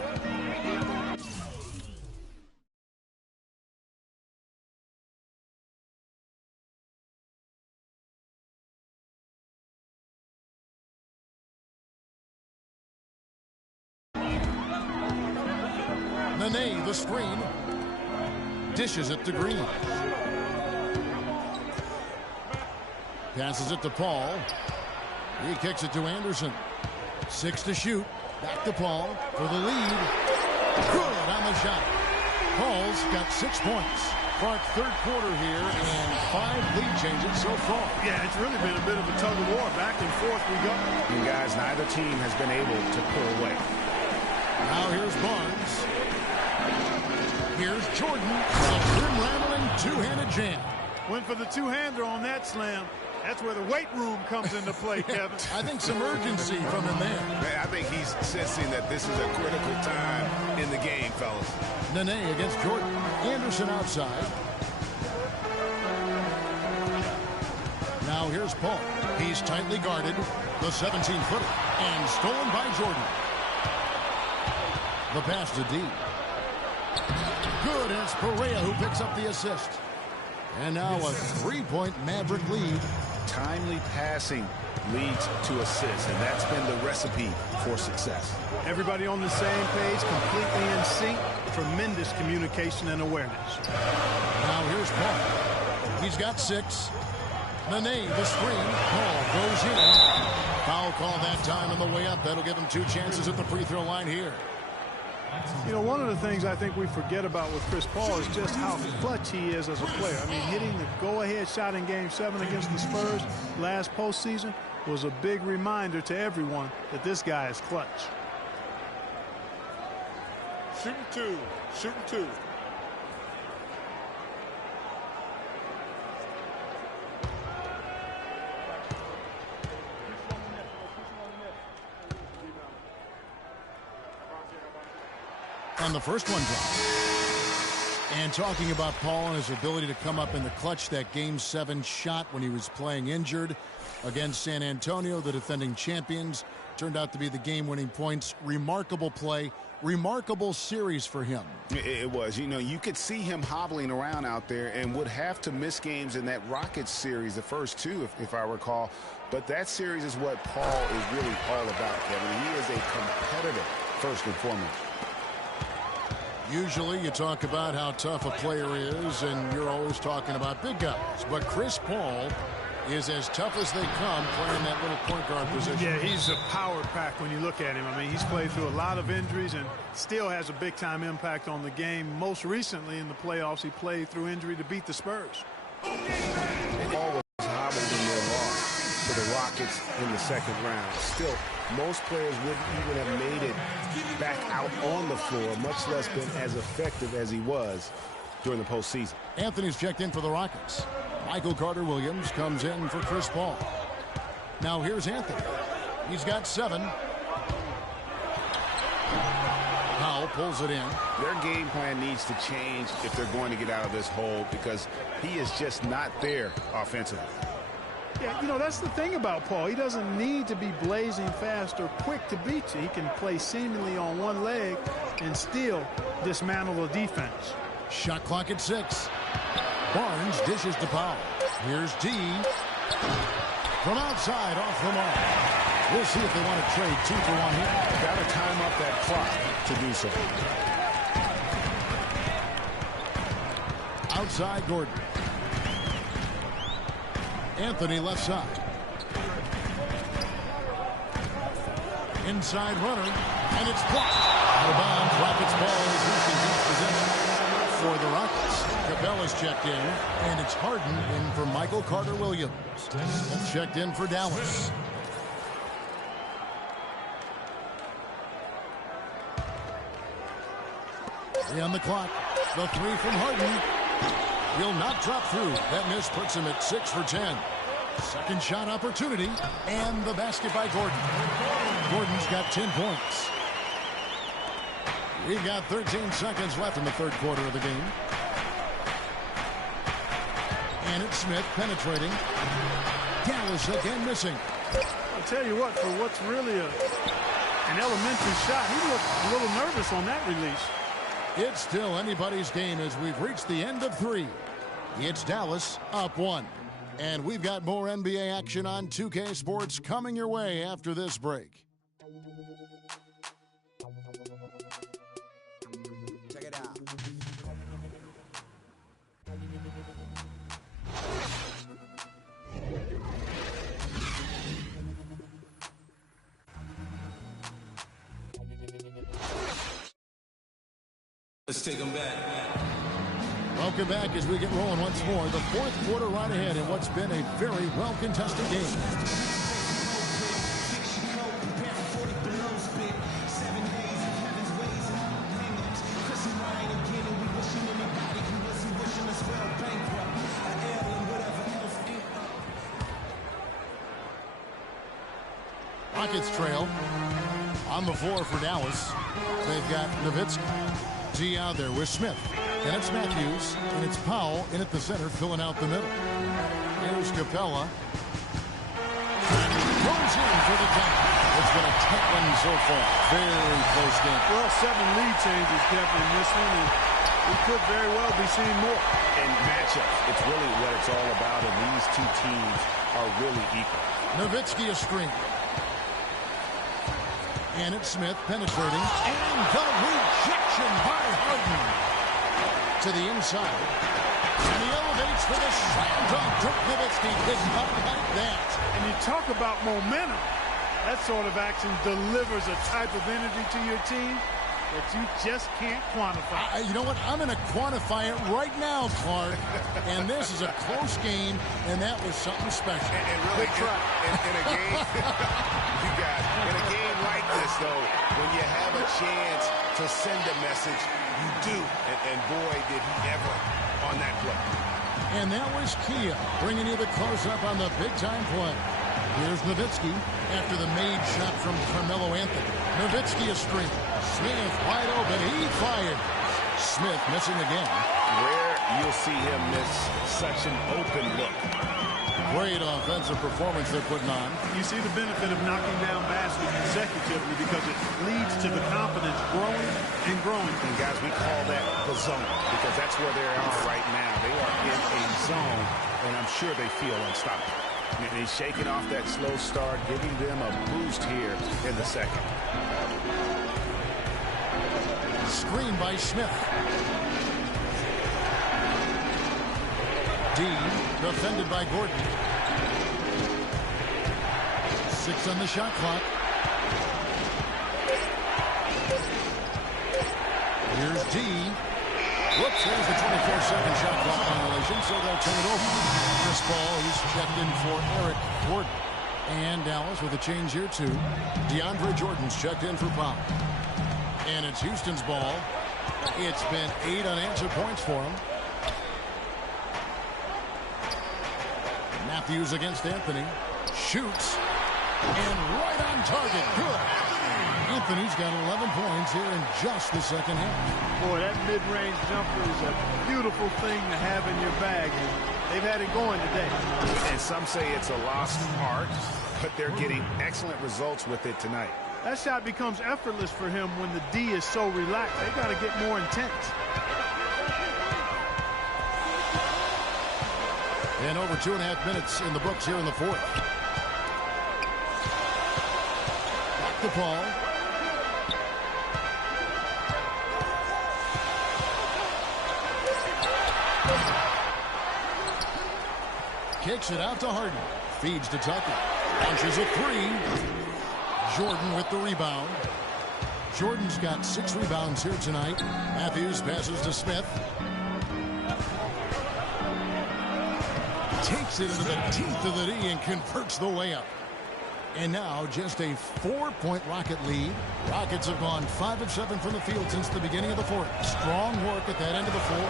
Nene, the screen. Dishes it to Green. Passes it to Paul. He kicks it to Anderson. 6 to shoot. Back to Paul for the lead. Good on the shot. Paul's got 6 points. Clark, third quarter here and 5 lead changes so far. Yeah, it's really been a bit of a tug of war. Back and forth we go. And guys, neither team has been able to pull away. Now here's Barnes. Here's Jordan. A rim-rattling two-handed jam. Went for the two-hander on that slam. That's where the weight room comes into play, Kevin. I think some urgency from him there. Man, I think he's sensing that this is a critical time in the game, fellas. Nene against Jordan. Anderson outside. Now here's Paul. He's tightly guarded. The 17-footer. And stolen by Jordan. The pass to D. Good, and it's Perea who picks up the assist. And now a 3-point Maverick lead. Timely passing leads to assists, and that's been the recipe for success. Everybody on the same page, completely in sync. Tremendous communication and awareness. Now here's Paul. He's got 6. Nene, the screen. Paul goes in. Foul call that time on the way up. That'll give him 2 chances at the free throw line here. You know, one of the things I think we forget about with Chris Paul is just how clutch he is as a player. I mean, hitting the go-ahead shot in Game 7 against the Spurs last postseason was a big reminder to everyone that this guy is clutch. Shooting 2. Shooting 2. And the first one dropped. And talking about Paul and his ability to come up in the clutch, that Game 7 shot when he was playing injured against San Antonio, the defending champions, turned out to be the game-winning points. Remarkable play, remarkable series for him. It was. You know, you could see him hobbling around out there and would have to miss games in that Rockets series, the first two, if I recall. But that series is what Paul is really all about, Kevin. He is a competitor, first and foremost. Usually you talk about how tough a player is, and you're always talking about big guys. But Chris Paul is as tough as they come playing that little point guard position. Yeah, he's a power pack when you look at him. I mean, he's played through a lot of injuries and still has a big-time impact on the game. Most recently in the playoffs, he played through injury to beat the Spurs. Paul was hobbled in their loss to the Rockets in the second round. Still, most players wouldn't even have made it back out on the floor, much less been as effective as he was during the postseason. Anthony's checked in for the Rockets. Michael Carter-Williams comes in for Chris Paul. Now here's Anthony. He's got 7. Powell pulls it in. Their game plan needs to change if they're going to get out of this hole, because he is just not there offensively. Yeah, you know, that's the thing about Paul. He doesn't need to be blazing fast or quick to beat you. He can play seemingly on one leg and still dismantle a defense. Shot clock at 6. Barnes dishes to Powell. Here's D. From outside, off the mark. We'll see if they want to trade 2 for 1 here. Got to time up that clock to do so. Outside, Gordon. Anthony left side. Inside runner, and it's blocked. Out of bounds. Rockets ball as Houston keeps possession. For the Rockets, Capella's checked in, and it's Harden in for Michael Carter-Williams. That's checked in for Dallas. On the clock, the 3 from Harden will not drop through. That miss puts him at 6 for 10. Second shot opportunity, and the basket by Gordon. Gordon's got 10 points. We've got 13 seconds left in the third quarter of the game. And it's Smith penetrating. Dallas again missing. I'll tell you what, for what's really an elementary shot, he looked a little nervous on that release. It's still anybody's game as we've reached the end of 3. It's Dallas up 1. And we've got more NBA action on 2K Sports coming your way after this break. Check it out. Let's take them back. Welcome back as we get rolling once more. The fourth quarter right ahead in what's been a very well-contested game. Rockets trail on the floor for Dallas. They've got Nowitzki. G out there with Smith. And it's Matthews, and it's Powell in at the center, filling out the middle. Here's Capella. Goes in for the count. It's been a tight one so far. Very close game. Well, 7 lead changes, Kevin, in this one, and we could very well be seeing more. And matchups, it's really what it's all about, and these two teams are really equal. Nowitzki a screen. And it's Smith penetrating. And the rejection by Harden. To the inside. And he elevates for the slam dunk. Dirk Nowitzki did not like that. And you talk about momentum. That sort of action delivers a type of energy to your team that you just can't quantify. You know what? I'm going to quantify it right now, Clark. And this is a close game, and that was something special. And really, in a game, you guys, in a game like this, though, when you have a chance to send a message, you do. And boy, did he ever on that play. And that was Kia bringing you the close-up on the big-time play. Here's Nowitzki after the made shot from Carmelo Anthony. Nowitzki a screen. Smith wide open. He fired. Smith missing again. Rare you'll see him miss such an open look. Great offensive performance they're putting on. You see the benefit of knocking down baskets consecutively because it leads to the confidence growing and growing. And guys, we call that the zone because that's where they are right now. They are in a zone, and I'm sure they feel unstoppable. And he's shaking off that slow start, giving them a boost here in the second. Screen by Smith. Dean, defended by Gordon. 6 on the shot clock. Here's D. Whoops, there's the 24-second shot clock violation, so they'll turn it over. Chris Paul, he's checked in for Eric Gordon. And Dallas with a change here, too. DeAndre Jordan's checked in for Paul. And it's Houston's ball. It's been 8 unanswered points for him. Matthews against Anthony. Shoots. And right on target. Good. Anthony's got 11 points here in just the second half. Boy, that mid-range jumper is a beautiful thing to have in your bag. And they've had it going today. And some say it's a lost art, but they're getting excellent results with it tonight. That shot becomes effortless for him when the D is so relaxed. They got to get more intense. And over 2.5 minutes in the books here in the fourth. Back to Paul. Kicks it out to Harden. Feeds to Tucker. Launches a 3. Jordan with the rebound. Jordan's got 6 rebounds here tonight. Matthews passes to Smith. Takes it into the teeth of the D and converts the layup. And now just a 4-point Rocket lead. Rockets have gone 5 of 7 from the field since the beginning of the fourth. Strong work at that end of the floor.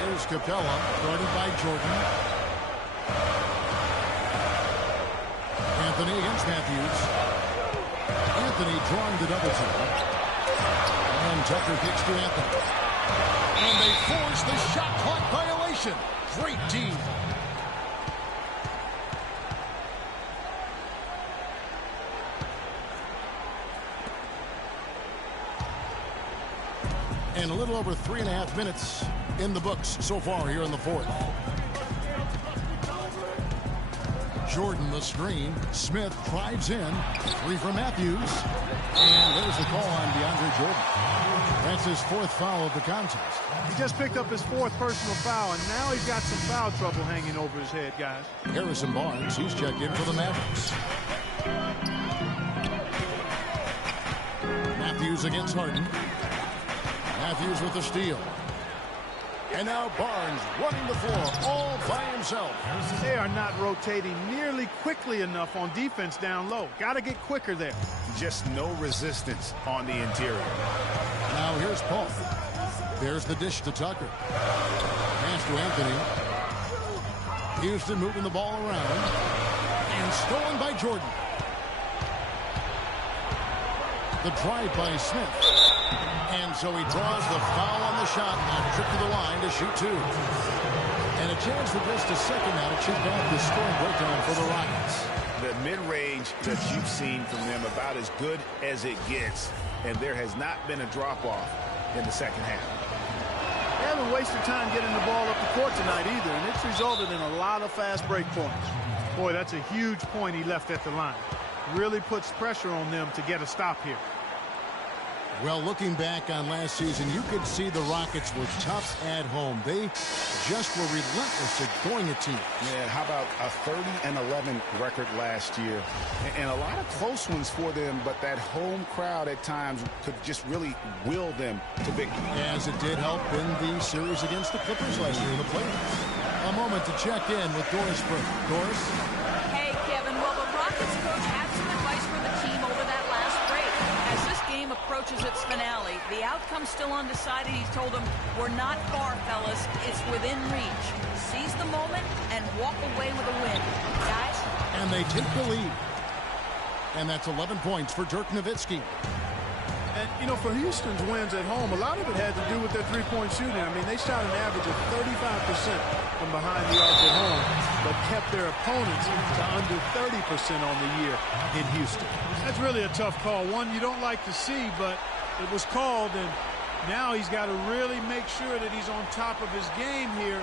Here's Capella, guarded by Jordan. Anthony against Matthews. Anthony drawing the double team. And Tucker kicks to Anthony. And they force the shot clock violation. Great team. And a little over 3.5 minutes in the books so far here in the fourth. Jordan the screen. Smith drives in. 3 from Matthews. And there's the call on DeAndre Jordan. That's his 4th foul of the contest. He just picked up his 4th personal foul, and now he's got some foul trouble hanging over his head, guys. Harrison Barnes, he's checked in for the Mavericks. Matthews against Harden. Matthews with the steal. And now Barnes running the floor all by himself. They are not rotating nearly quickly enough on defense down low. Got to get quicker there. Just no resistance on the interior. Now here's Paul. There's the dish to Tucker. Pass to Anthony. Houston moving the ball around. And stolen by Jordan. The drive by Smith. And so he draws the foul on the shot. A trip to the line to shoot 2. And a chance for just a second now to chip back the scoring breakdown for the Rockets. The mid-range that you've seen from them about as good as it gets. And there has not been a drop-off in the second half. They haven't wasted time getting the ball up the court tonight either, and it's resulted in a lot of fast break points. Boy, that's a huge point he left at the line. Really puts pressure on them to get a stop here. Well, looking back on last season, you could see the Rockets were tough at home. They just were relentless at going at teams. Yeah, how about a 30-11 record last year? And a lot of close ones for them, but that home crowd at times could just really will them to victory. As it did help in the series against the Clippers last year in the playoffs. A moment to check in with Doris Burke. Doris? Hey, Kevin. Well, the Rockets coach had some advice for the team over that last break. As this game approaches its finale, The outcome's still undecided. He's told them, we're not far, fellas. It's within reach. Seize the moment and walk away with a win. Guys? And they take the lead. And that's 11 points for Dirk Nowitzki. And, you know, for Houston's wins at home, a lot of it had to do with their three-point shooting. I mean, they shot an average of 35% from behind the arc at home, but kept their opponents to under 30% on the year in Houston. That's really a tough call. One you don't like to see, but it was called, and now he's got to really make sure that he's on top of his game here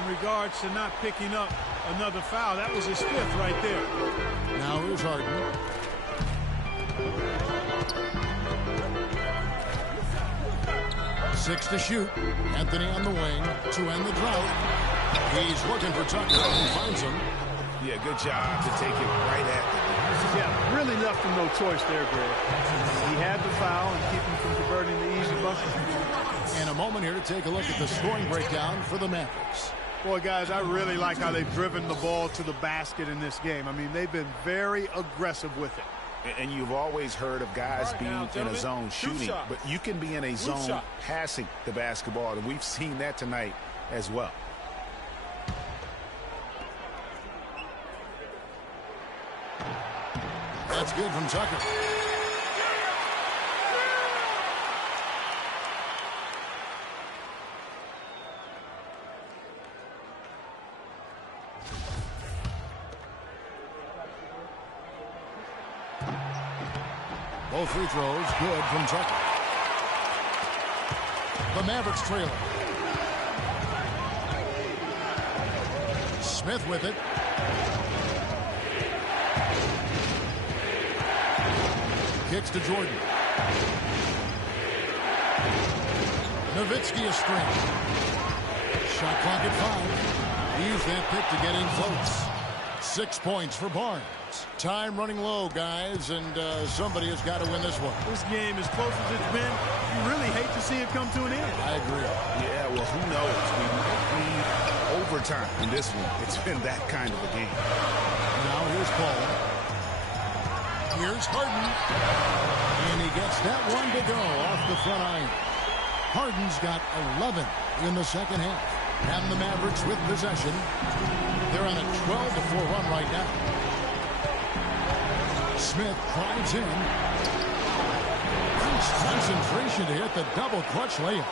in regards to not picking up another foul. That was his fifth right there. Now here's Harden. Six to shoot. Anthony on the wing to end the drought. He's looking for Tucker and finds him. Yeah, good job to take it right at the Yeah, really left him no choice there, Greg. He had the foul and keep him from converting the easy bucket. And a moment here to take a look at the scoring breakdown for the Mavericks. Boy, guys, I really like how they've driven the ball to the basket in this game. I mean, they've been very aggressive with it. And you've always heard of guys being in a zone shooting, but you can be in a zone passing the basketball, and we've seen that tonight as well. That's good from Tucker. Both free throws good from Tucker. The Mavericks trailer. Smith with it. Kicks to Jordan. Nowitzki a string. Shot clock at 5. Use that pick to get in close. 6 points for Barnes. Time running low, guys, and somebody has got to win this one. This game, as close as it's been, you really hate to see it come to an end. I agree. Yeah, well, who knows? We might need overtime in this one. It's been that kind of a game. Now here's Paul. Here's Harden. And he gets that one to go off the front iron. Harden's got 11 in the second half. And the Mavericks with possession. They're on a 12-4 run right now. Smith drives in. Nice concentration to hit the double clutch layup.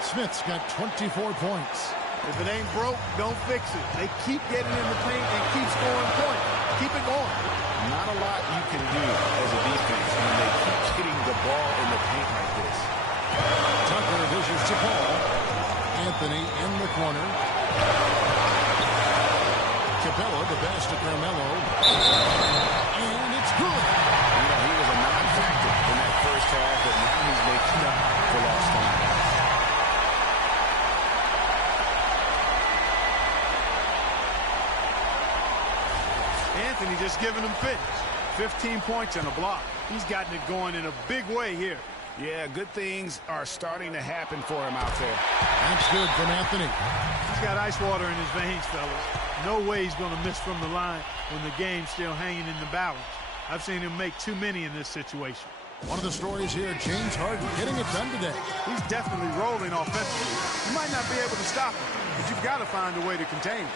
Smith's got 24 points. If it ain't broke, don't fix it. They keep getting in the paint and keep scoring points. Keep it going. Not a lot you can do as a defense when they keep hitting the ball in the paint like this. Tucker dishes to Paul. Anthony in the corner. Capella, the pass to Carmelo. And it's good. You know, he was a non-factor in that first half, but now he's making up for lost time. Anthony just giving them fits. 15 points and a block. He's gotten it going in a big way here. Yeah, good things are starting to happen for him out there. That's good from Anthony. He's got ice water in his veins, fellas. No way he's going to miss from the line when the game's still hanging in the balance. I've seen him make too many in this situation. One of the stories here, James Harden getting it done today. He's definitely rolling offensively. You might not be able to stop him, but you've got to find a way to contain him.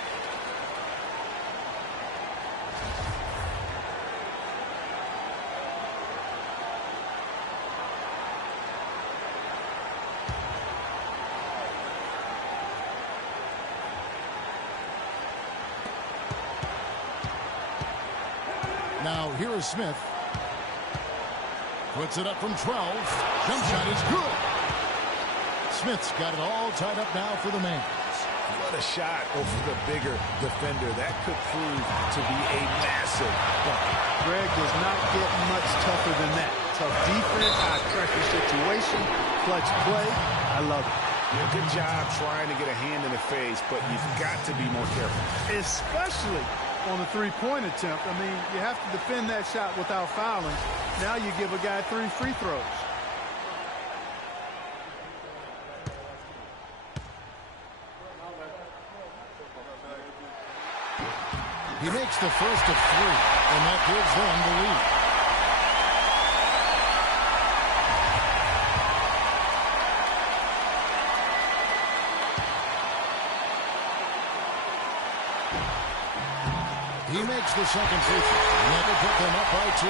Now here is Smith. Puts it up from 12. Jump shot is good. Smith's got it all tied up now for the Mavs. What a shot over the bigger defender. That could prove to be a massive bucket. Greg does not get much tougher than that. Tough defense, high pressure situation, clutch play. I love it. Yeah, good job trying to get a hand in the face, but you've got to be more careful. Especially on a three-point attempt. I mean, you have to defend that shot without fouling. Now you give a guy 3 free throws. He makes the first of 3, and that gives them the lead. makes the second free throw. And that will put them up by 2.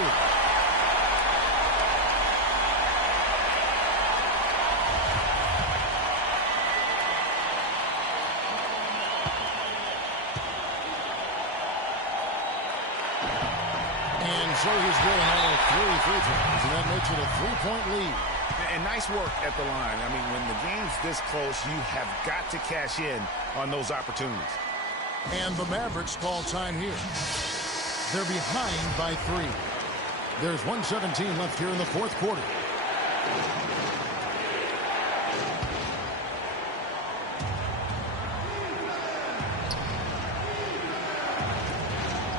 And so he's drilling all 3 free throws, and that makes it a 3-point lead. And nice work at the line. I mean, when the game's this close, you have got to cash in on those opportunities. And the Mavericks call time here. They're behind by 3. There's 1:17 left here in the fourth quarter.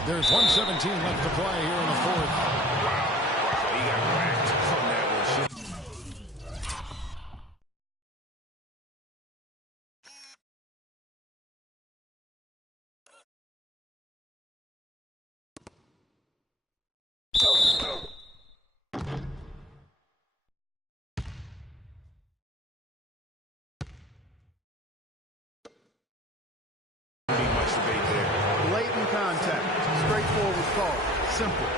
There's 1:17 left to play here in the fourth. Wow, he got whacked from that one. Much debate there. Blatant contact. Straightforward call. Simple.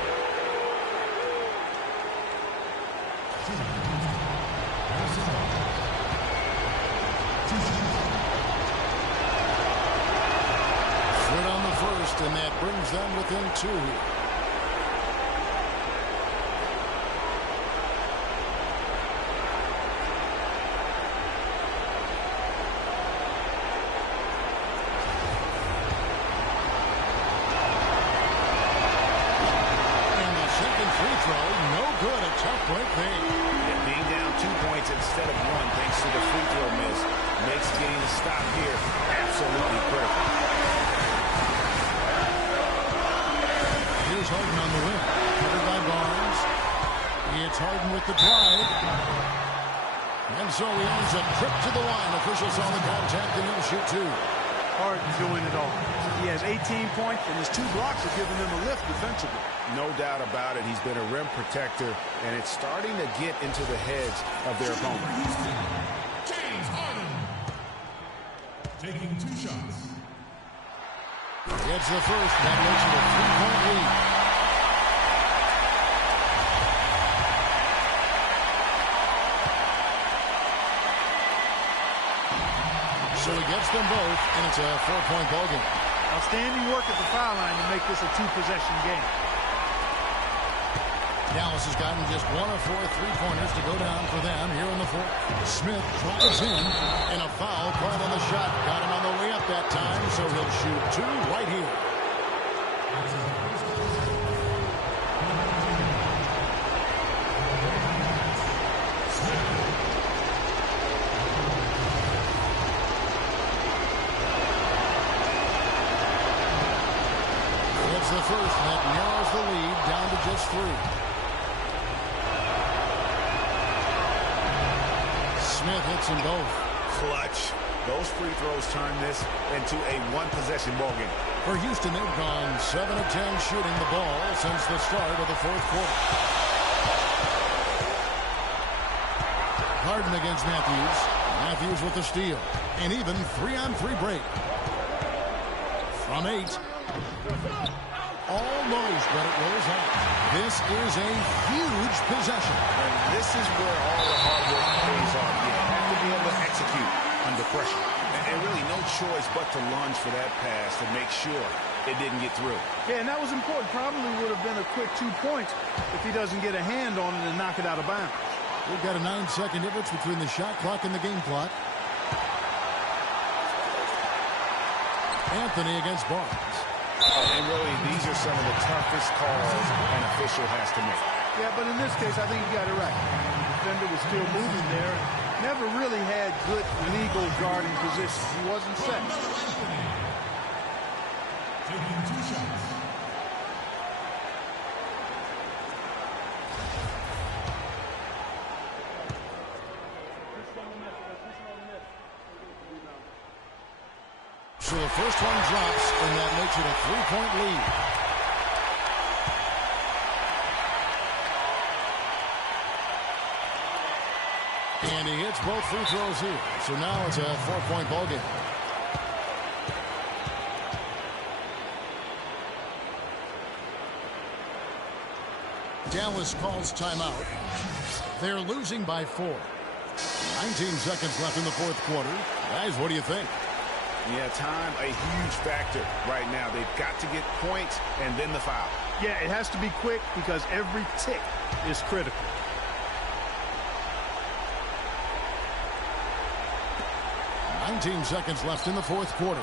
Foot on the first, and that brings them within 2 here. Instead of 1, thanks to the free throw miss, makes getting a stop here absolutely critical. Here's Harden on the wing. Covered by Barnes. It's Harden with the drive. And so he ends a trip to the line. Officials on the contact, and he'll shoot 2. Harden doing it all. He has 18 points, and his 2 blocks are giving them a lift defensively. No doubt about it. He's been a rim protector, and it's starting to get into the heads of their opponent. James Harden taking 2 shots. Gets the first. That makes it a 3-point lead. So he gets them both, and it's a 4-point ball game. Outstanding work at the foul line to make this a 2-possession game. Dallas has gotten just 1 of 4 3-pointers to go down for them here in the fourth. Smith drives in, and a foul called on the shot. Got him on the way up that time, so he'll shoot 2 right here. It's the first, and that narrows the lead down to just 3. Smith hits them both. Clutch. Those free throws turn this into a 1-possession ball game. For Houston, they've gone 7 of 10 shooting the ball since the start of the fourth quarter. Harden against Matthews. Matthews with the steal. And even 3-on-3 break. From 8. Almost, but it rolls out. This is a huge possession. And this is where all the hard work pays off. You have to be able to execute under pressure. And really no choice but to lunge for that pass to make sure it didn't get through. Yeah, and that was important. Probably would have been a quick 2 points if he doesn't get a hand on it and knock it out of bounds. We've got a 9-second difference between the shot clock and the game clock. Anthony against Barnes. And really, these are some of the toughest calls an official has to make. Yeah, but in this case, I think you got it right. The defender was still moving there and never really had good legal guarding position. He wasn't set. Taking 2 shots. So the first one drops, and that makes it a 3-point lead. And he hits both free throws here. So now it's a 4-point ball game. Dallas calls timeout. They're losing by 4. 19 seconds left in the fourth quarter. Guys, what do you think? Yeah, time a huge factor right now. They've got to get points and then the foul. Yeah, it has to be quick because every tick is critical. $19 seconds left in the fourth quarter.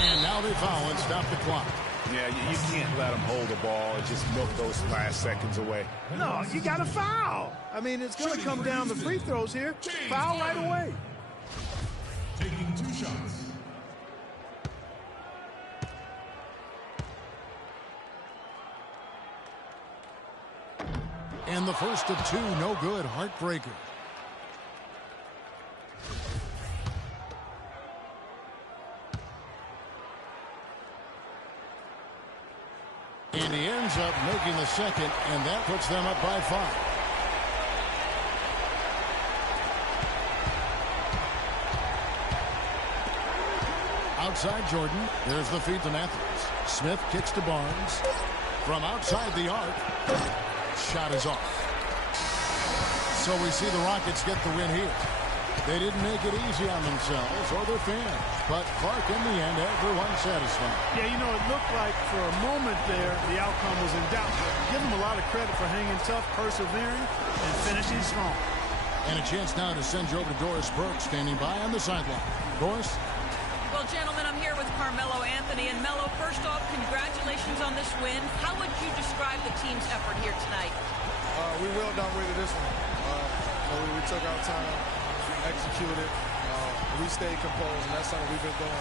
And now they foul and stop the clock. Yeah, you can't let them hold the ball and just milk those last seconds away. No, you got to foul. I mean, it's going to come down to free throws here. Foul right away. Taking 2 shots. And the first of 2, no good. Heartbreaker. And he ends up making the second, and that puts them up by 5. Outside Jordan. There's the feed to Matthews. Smith kicks to Barnes. From outside the arc. Shot is off. So we see the Rockets get the win here. They didn't make it easy on themselves or their fans. But Clark, in the end, everyone satisfied. Yeah, you know, it looked like for a moment there the outcome was in doubt. Give them a lot of credit for hanging tough, persevering, and finishing strong. And a chance now to send you over to Doris Burke, standing by on the sideline. Doris? Well, gentlemen, I'm here with Carmelo Anthony. And Melo, first off, congratulations on this win. How would you describe the team's effort here tonight? We well dominated this one. We took our time, executed. We stayed composed, and that's something we've been doing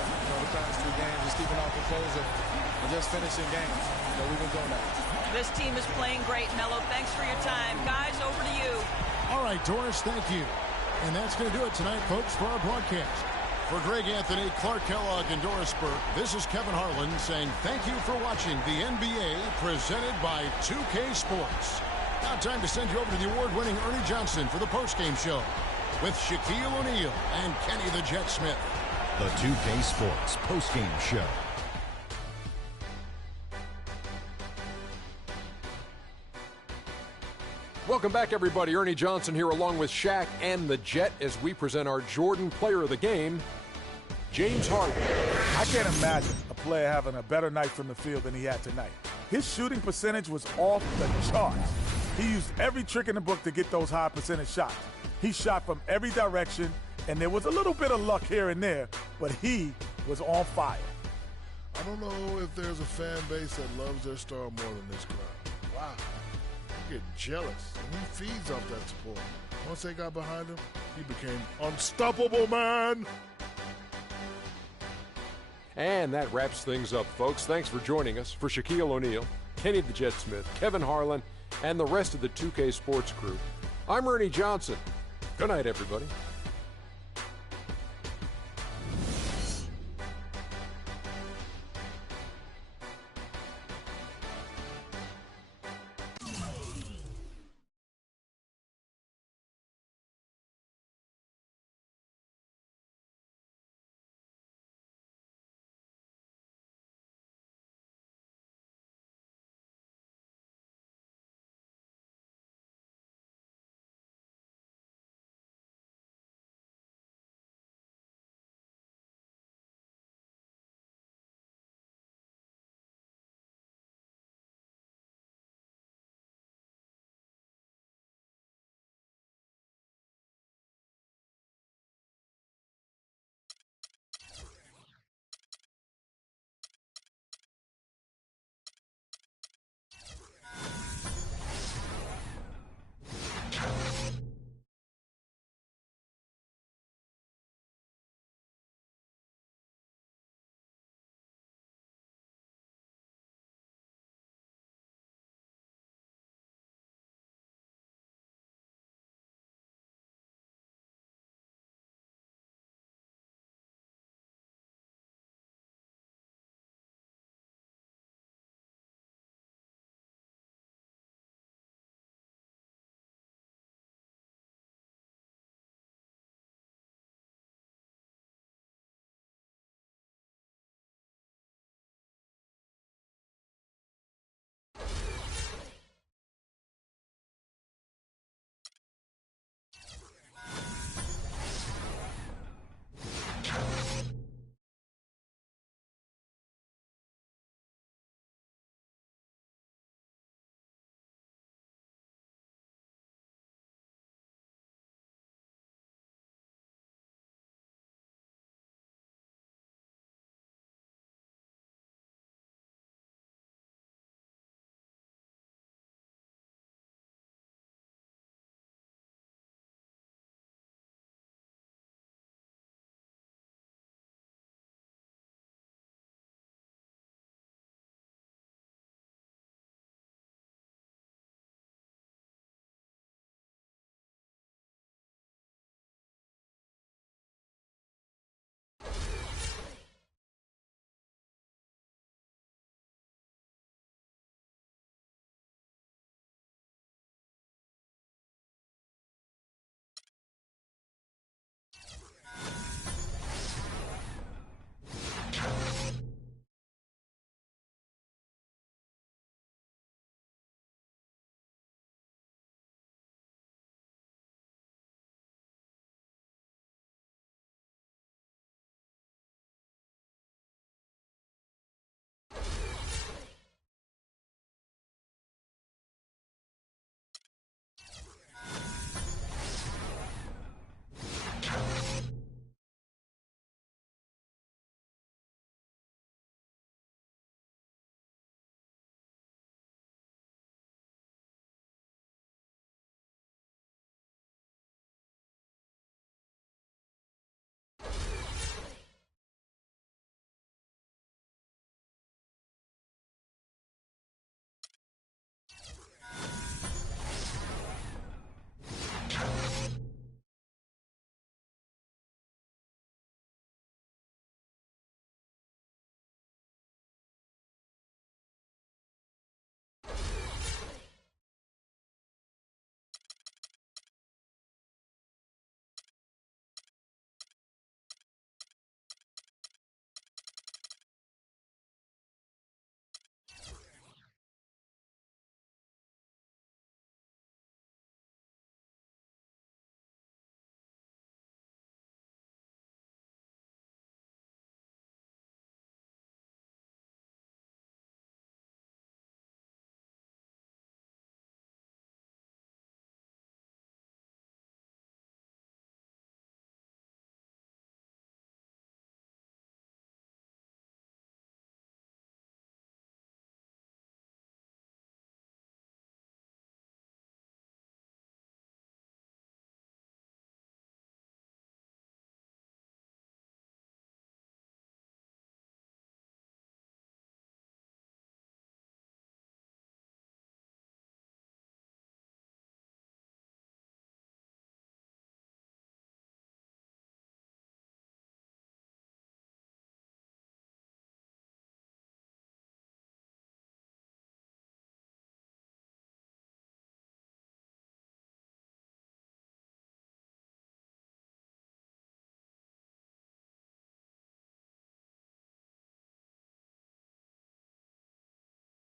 the past 2 games, just keeping our composure and just finishing games. We've been doing that. This team is playing great, Melo. Thanks for your time. Guys, over to you. All right, Doris, thank you. And that's going to do it tonight, folks, for our broadcast. For Greg Anthony, Clark Kellogg, and Doris Burke, this is Kevin Harlan saying thank you for watching the NBA presented by 2K Sports. Now time to send you over to the award-winning Ernie Johnson for the postgame show with Shaquille O'Neal and Kenny the Jet Smith. The 2K Sports postgame show. Welcome back, everybody. Ernie Johnson here along with Shaq and the Jet as we present our Jordan Player of the Game, James Harden. I can't imagine a player having a better night from the field than he had tonight. His shooting percentage was off the charts. He used every trick in the book to get those high percentage shots. He shot from every direction, and there was a little bit of luck here and there, but he was on fire. I don't know if there's a fan base that loves their star more than this crowd. Wow. I'm getting jealous, and he feeds off that support. Once they got behind him, he became unstoppable, man. And that wraps things up, folks. Thanks for joining us. For Shaquille O'Neal, Kenny the Jet Smith, Kevin Harlan, and the rest of the 2K Sports crew, I'm Ernie Johnson. Good night, everybody.